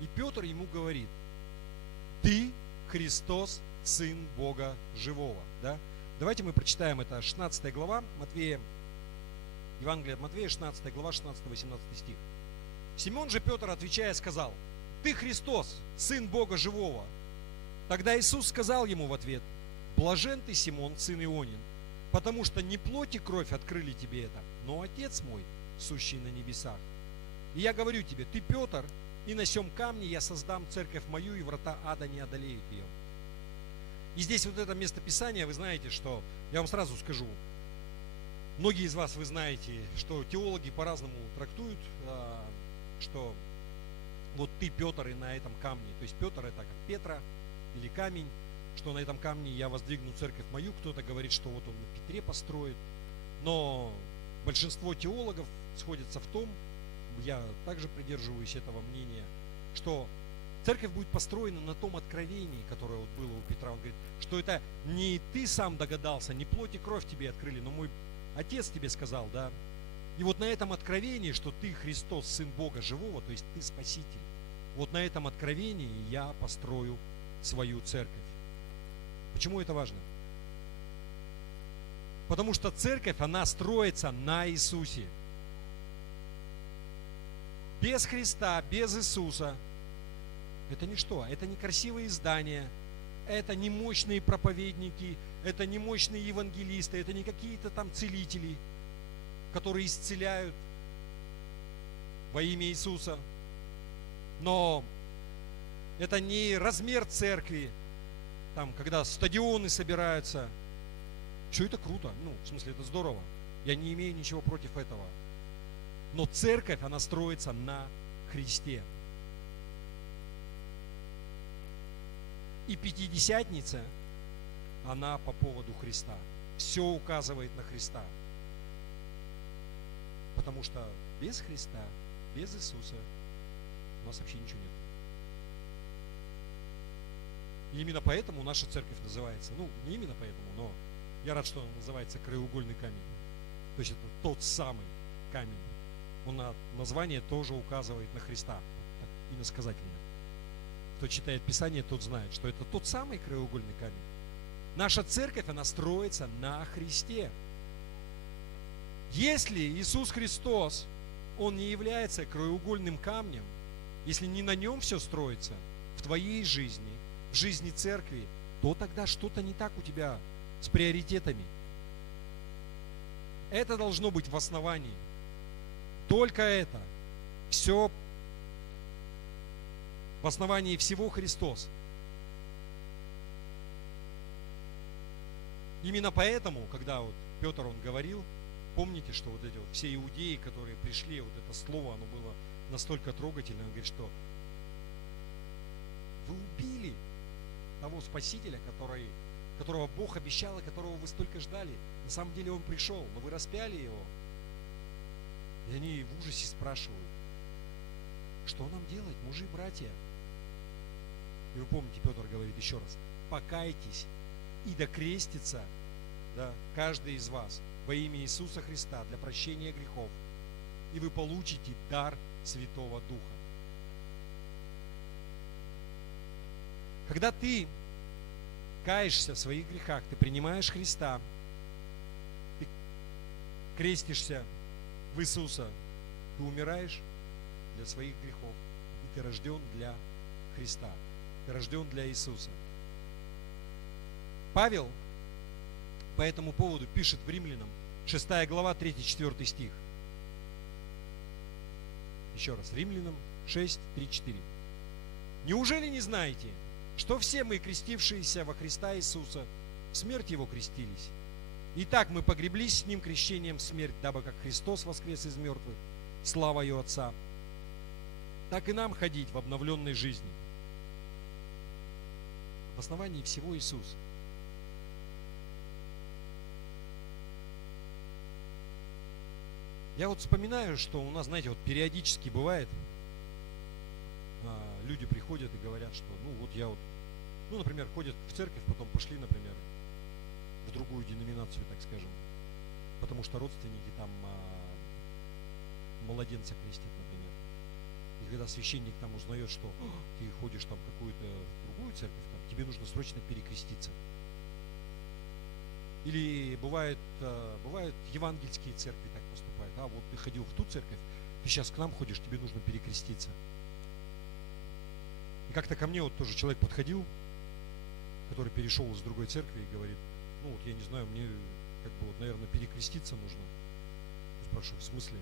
И Петр ему говорит, ты Христос, Сын Бога Живого. Да? Давайте мы прочитаем это 16 глава Матвея, Евангелие от Матвея, 16 глава, 16-18 стих. Симон же Петр, отвечая, сказал, ты Христос, Сын Бога Живого. Тогда Иисус сказал ему в ответ, блажен ты, Симон, сын Ионин, потому что не плоть и кровь открыли тебе это, но Отец мой, сущий на небесах. И я говорю тебе, ты Петр, и на сем камне я создам церковь мою, и врата ада не одолеют ее. И здесь вот это местописание, вы знаете, что, я вам сразу скажу, многие из вас, вы знаете, что теологи по-разному трактуют, что вот ты Петр и на этом камне. То есть Петр это как Петра или камень, что на этом камне я воздвигну церковь мою. Кто-то говорит, что вот он на Петре построит. Но большинство теологов сходятся в том, я также придерживаюсь этого мнения, что церковь будет построена на том откровении, которое вот было у Петра. Он говорит, что это не ты сам догадался, не плоть и кровь тебе открыли, но мой Отец тебе сказал, да. И вот на этом откровении, что ты Христос, Сын Бога Живого, то есть ты Спаситель, вот на этом откровении я построю свою церковь. Почему это важно? Потому что церковь, она строится на Иисусе. Без Христа, без Иисуса это ничто, это не красивые здания, это не мощные проповедники, это не мощные евангелисты, это не какие-то там целители, которые исцеляют во имя Иисуса. Но это не размер церкви, там, когда стадионы собираются. Все это круто, в смысле, это здорово. Я не имею ничего против этого. Но церковь, она строится на Христе. И Пятидесятница, она по поводу Христа. Все указывает на Христа. Потому что без Христа, без Иисуса у нас вообще ничего нет. И именно поэтому наша церковь называется, не именно поэтому, но я рад, что она называется краеугольный камень. То есть это тот самый камень. Он на название тоже указывает на Христа. Так, иносказательно. Кто читает Писание, тот знает, что это тот самый краеугольный камень. Наша церковь, она строится на Христе. Если Иисус Христос, Он не является краеугольным камнем, если не на Нем все строится, в твоей жизни, в жизни церкви, то тогда что-то не так у тебя с приоритетами. Это должно быть в основании. Только это. Все в основании всего Христос. Именно поэтому, когда вот Петр, он говорил, помните, что вот эти вот все иудеи, которые пришли, вот это слово, оно было настолько трогательное, он говорит, что вы убили того Спасителя, которого Бог обещал и которого вы столько ждали. На самом деле Он пришел, но вы распяли Его. И они в ужасе спрашивают, что нам делать, мужи и братья? И вы помните, Петр говорит еще раз, покайтесь и докрестится, да, каждый из вас во имя Иисуса Христа для прощения грехов, и вы получите дар Святого Духа. Когда ты каешься в своих грехах, ты принимаешь Христа, ты крестишься в Иисуса, ты умираешь для своих грехов, и ты рожден для Христа, ты рожден для Иисуса. Павел по этому поводу пишет в Римлянам, 6 глава, 3-4 стих. Еще раз, Римлянам 6, 3-4. Неужели не знаете, что все мы, крестившиеся во Христа Иисуса, в смерть Его крестились? Итак, мы погреблись с Ним крещением в смерть, дабы как Христос воскрес из мертвых, славою Отца, так и нам ходить в обновленной жизни. В основании всего Иисус. Я вот вспоминаю, что у нас, знаете, вот периодически бывает, люди приходят и говорят, что, например, ходят в церковь, потом пошли, например, в другую деноминацию, так скажем, потому что родственники там младенца крестят, например. И когда священник там узнает, что ты ходишь там в какую-то другую церковь, там, тебе нужно срочно перекреститься. Или бывают евангельские церкви так поступают. Вот ты ходил в ту церковь, ты сейчас к нам ходишь, тебе нужно перекреститься. И как-то ко мне вот тоже человек подходил, который перешел из другой церкви и говорит, я не знаю, мне наверное, перекреститься нужно. Я спрашиваю, в смысле?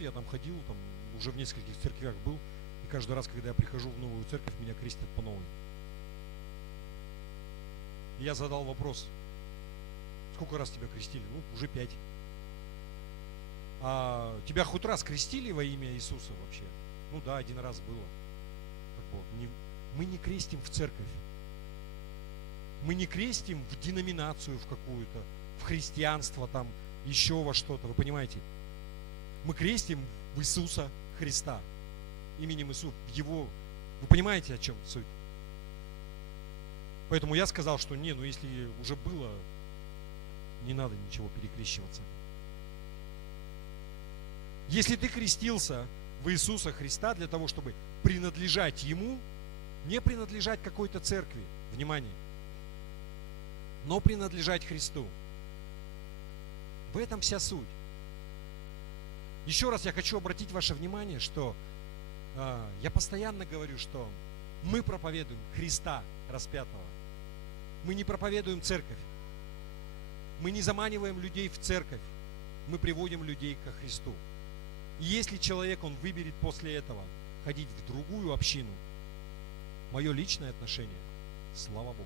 Я там ходил, там уже в нескольких церквях был, и каждый раз, когда я прихожу в новую церковь, меня крестят по новой. И я задал вопрос, сколько раз тебя крестили? Уже 5. А тебя хоть раз крестили во имя Иисуса вообще? Да, 1 раз было. Мы не крестим в церковь. Мы не крестим в деноминацию в какую-то, в христианство, там, еще во что-то, вы понимаете? Мы крестим в Иисуса Христа, именем Иисуса, в Его. Вы понимаете, о чем суть? Поэтому я сказал, что если уже было, не надо ничего перекрещиваться. Если ты крестился в Иисуса Христа для того, чтобы принадлежать Ему, не принадлежать какой-то церкви, внимание, но принадлежать Христу. В этом вся суть. Еще раз я хочу обратить ваше внимание, что я постоянно говорю, что мы проповедуем Христа распятого. Мы не проповедуем церковь. Мы не заманиваем людей в церковь. Мы приводим людей ко Христу. И если человек, он выберет после этого ходить в другую общину, мое личное отношение, слава Богу.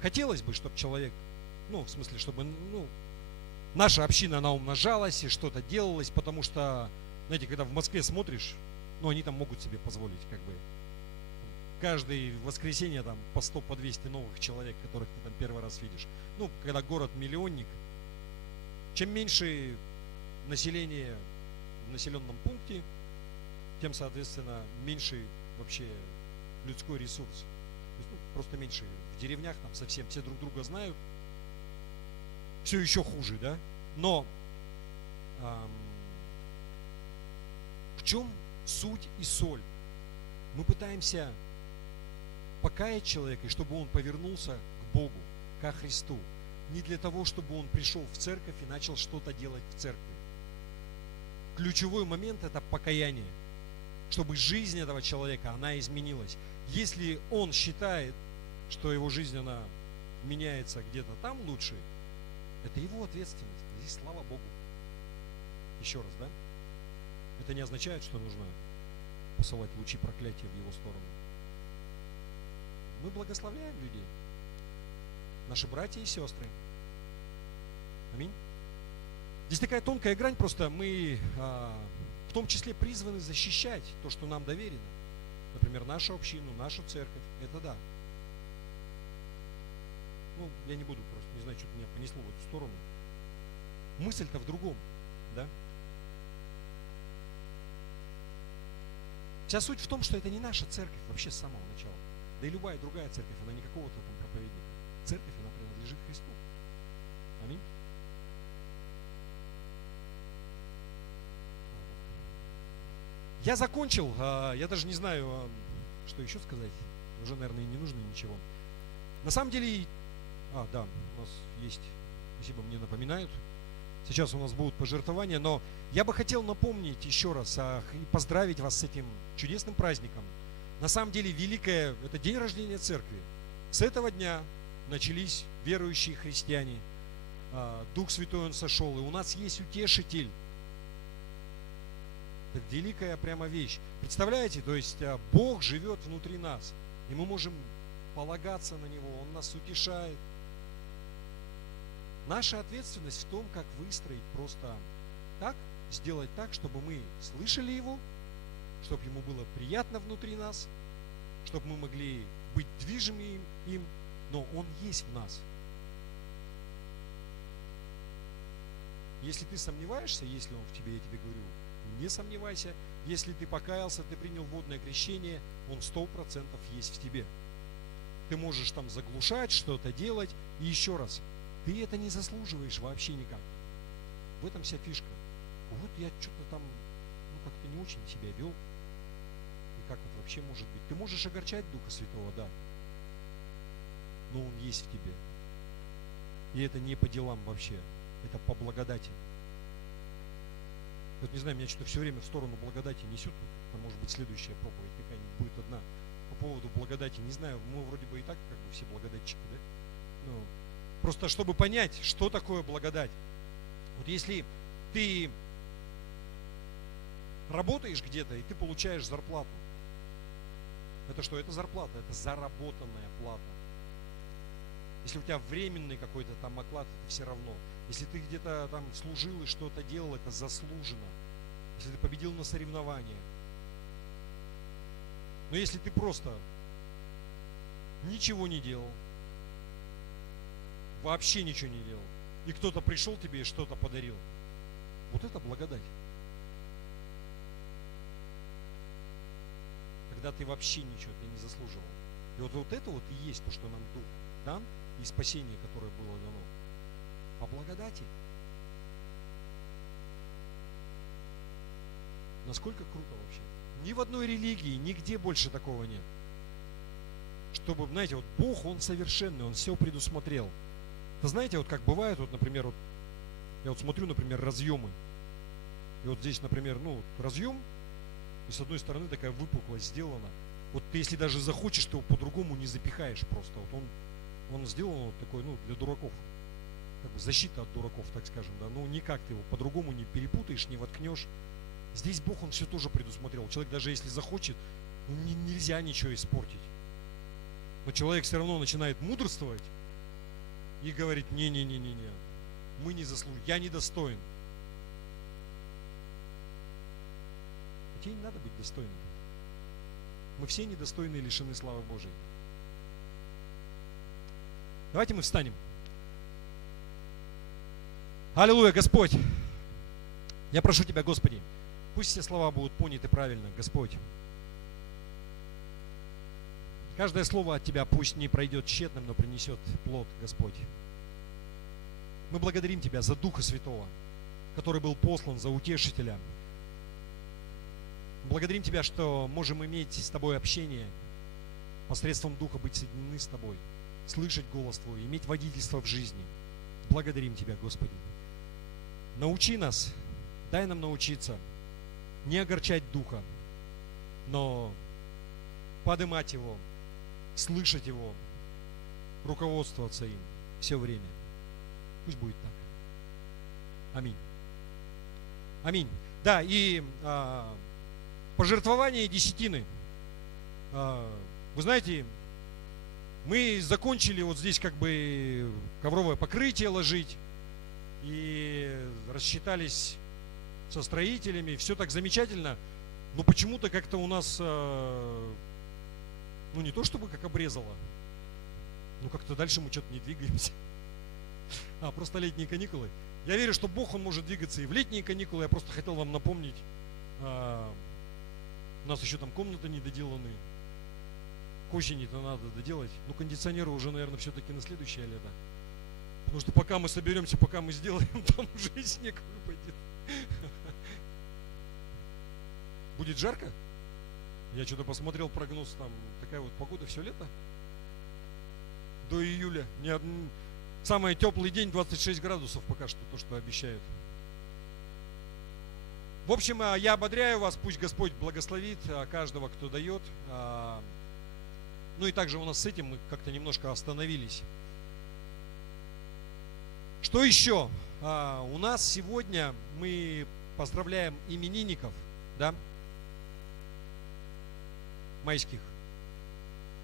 Хотелось бы, чтобы человек, чтобы наша община, она умножалась и что-то делалось, потому что, знаете, когда в Москве смотришь, они там могут себе позволить, каждое воскресенье там по 100, по 200 новых человек, которых ты там первый раз видишь. Когда город-миллионник, чем меньше население в населенном пункте, тем, соответственно, меньше вообще людской ресурс. То есть, просто меньше. В деревнях там совсем все друг друга знают. Все еще хуже, да? Но в чем суть и соль? Мы пытаемся покаять человека, и чтобы он повернулся к Богу, ко Христу. Не для того, чтобы он пришел в церковь и начал что-то делать в церкви. Ключевой момент – это покаяние. Чтобы жизнь этого человека, она изменилась. Если он считает, что его жизнь, она меняется где-то там лучше, это его ответственность. Здесь слава Богу. Еще раз, да? Это не означает, что нужно посылать лучи проклятия в его сторону. Мы благословляем людей. наши братья и сестры. Аминь. Здесь такая тонкая грань, просто мы в том числе призваны защищать то, что нам доверено. Например, нашу общину, нашу церковь. Это да. Ну, я не буду просто, не знаю, что-то меня понесло в эту сторону. Мысль-то в другом, да? Вся суть в том, что это не наша церковь вообще с самого начала. Да и любая другая церковь, она не какого-то там проповедника. Церковь, она принадлежит Христу. Аминь. Я закончил, я даже не знаю, что еще сказать. Уже, наверное, и не нужно ничего. На самом деле, да, у нас есть, спасибо, мне напоминают. Сейчас у нас будут пожертвования, но я бы хотел напомнить еще раз и поздравить вас с этим чудесным праздником. На самом деле, великое, это день рождения церкви. С этого дня начались верующие христиане. Дух Святой, Он сошел, и у нас есть утешитель. Это великая прямо вещь. Представляете, то есть Бог живет внутри нас, и мы можем полагаться на Него, Он нас утешает. Наша ответственность в том, как выстроить просто так, сделать так, чтобы мы слышали Его, чтобы Ему было приятно внутри нас, чтобы мы могли быть движимы им, но Он есть в нас. Если ты сомневаешься, если Он в тебе, я тебе говорю, не сомневайся. Если ты покаялся, ты принял водное крещение, Он 100% есть в тебе. Ты можешь там заглушать, что-то делать. И еще раз, ты это не заслуживаешь вообще никак. В этом вся фишка. Вот я что-то там, как-то не очень себя вел. И как вот вообще может быть? Ты можешь огорчать Духа Святого, да. Но Он есть в тебе. И это не по делам вообще. Это по благодати. Вот не знаю, меня что-то все время в сторону благодати несет. Может быть, следующая проповедь какая-нибудь будет одна по поводу благодати. Не знаю, мы вроде бы и так как бы все благодатчики, да? Ну, просто чтобы понять, что такое благодать. Вот если ты работаешь где-то, и ты получаешь зарплату. Это что? Это зарплата, это заработанная плата. Если у тебя временный какой-то там оклад, это все равно. Если ты где-то там служил и что-то делал, это заслуженно. Если ты победил на соревнованиях. Но если ты просто ничего не делал, вообще ничего не делал, и кто-то пришел тебе и что-то подарил, вот это благодать. Когда ты вообще ничего, ты не заслуживал. И вот это вот и есть то, что нам Дух дан, и спасение, которое было дано. По благодати. Насколько круто вообще. Ни в одной религии, нигде больше такого нет. Чтобы, знаете, вот Бог, Он совершенный, Он все предусмотрел. Вы знаете, вот как бывает, вот, например, вот, я вот смотрю, например, разъемы. И вот здесь, например, разъем, и с одной стороны такая выпуклость сделана. Вот ты, если даже захочешь, ты его по-другому не запихаешь просто. Вот он сделан вот такой, для дураков. Как бы защита от дураков, так скажем, да. Никак ты его по-другому не перепутаешь, не воткнешь. Здесь Бог, Он все тоже предусмотрел. Человек даже если захочет, нельзя ничего испортить. Но человек все равно начинает мудрствовать и говорит, не, мы не заслужим, я недостоин. А тебе не надо быть достойным. Мы все недостойны и лишены славы Божией. Давайте мы встанем. Аллилуйя, Господь. Я прошу Тебя, Господи, пусть все слова будут поняты правильно, Господь. Каждое слово от Тебя пусть не пройдет тщетным, но принесет плод, Господь. Мы благодарим Тебя за Духа Святого, который был послан, за Утешителя. Благодарим Тебя, что можем иметь с Тобой общение, посредством Духа быть соединены с Тобой, слышать голос Твой, иметь водительство в жизни. Благодарим Тебя, Господи. Научи нас, дай нам научиться не огорчать Духа, но поднимать Его, слышать Его, руководствоваться им все время. Пусть будет так. Аминь. Аминь. Да, и пожертвование десятины. Вы знаете, Мы закончили вот здесь как бы ковровое покрытие ложить. И рассчитались со строителями. Все так замечательно. Но почему-то как-то у нас, ну не то чтобы как обрезало, но как-то дальше мы что-то не двигаемся. Просто летние каникулы. Я верю, что Бог, Он может двигаться и в летние каникулы. Я просто хотел вам напомнить, у нас еще там комнаты недоделаны. К осени-то надо доделать. Но кондиционеры уже, наверное, все-таки на следующее лето. Потому что пока мы соберемся, пока мы сделаем, там уже и снег выпадет. Будет жарко? Я что-то посмотрел прогноз, там такая вот погода все лето. До июля. Самый теплый день 26 градусов пока что, то, что обещают. В общем, я ободряю вас, пусть Господь благословит каждого, кто дает. Ну и также у нас с этим мы как-то немножко остановились. Что еще? У нас сегодня мы поздравляем именинников, да? Майских.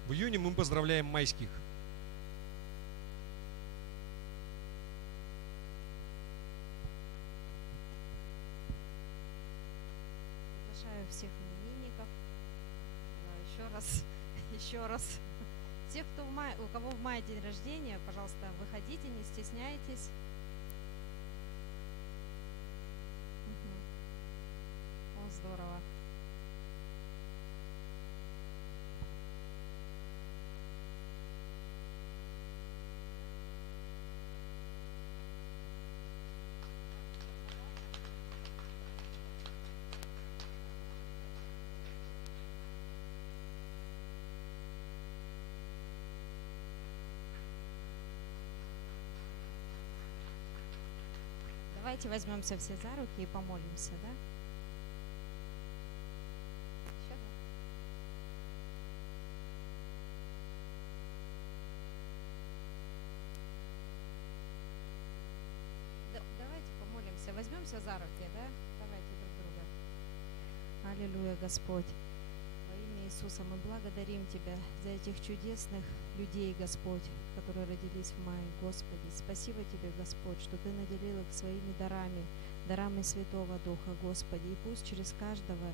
В июне мы поздравляем майских. Приглашаю всех именинников. Еще раз. Тех, у кого в мае день рождения, пожалуйста, выходите, не стесняйтесь. О, здорово. Давайте возьмемся все за руки и помолимся, да? Еще, да? Давайте помолимся, возьмемся за руки, да? Давайте друг друга. Аллилуйя, Господь. Во имя Иисуса мы благодарим Тебя за этих чудесных людей, Господь, которые родились в мае, Господи. Спасибо Тебе, Господь, что Ты наделил их своими дарами Святого Духа, Господи. И пусть через каждого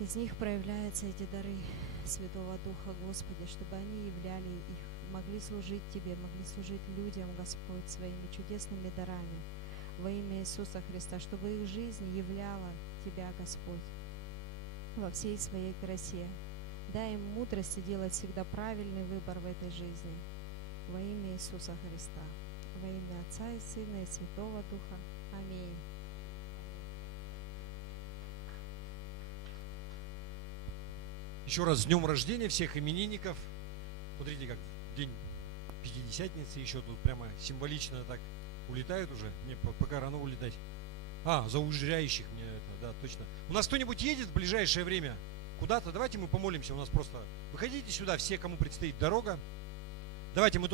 из них проявляются эти дары Святого Духа, Господи, чтобы они являли их, могли служить Тебе, могли служить людям, Господь, своими чудесными дарами. Во имя Иисуса Христа, чтобы их жизнь являла Тебя, Господь, во всей своей красе. Дай им мудрости делать всегда правильный выбор в этой жизни. Во имя Иисуса Христа. Во имя Отца и Сына и Святого Духа. Аминь. Еще раз с днем рождения всех именинников. Смотрите, как день Пятидесятницы, еще тут прямо символично так улетают уже. Мне пока рано улетать. Заужряющих мне это, да, точно. У нас кто-нибудь едет в ближайшее время куда-то? Давайте мы помолимся. У нас просто... Выходите сюда, все, кому предстоит дорога. Давайте мы тоже...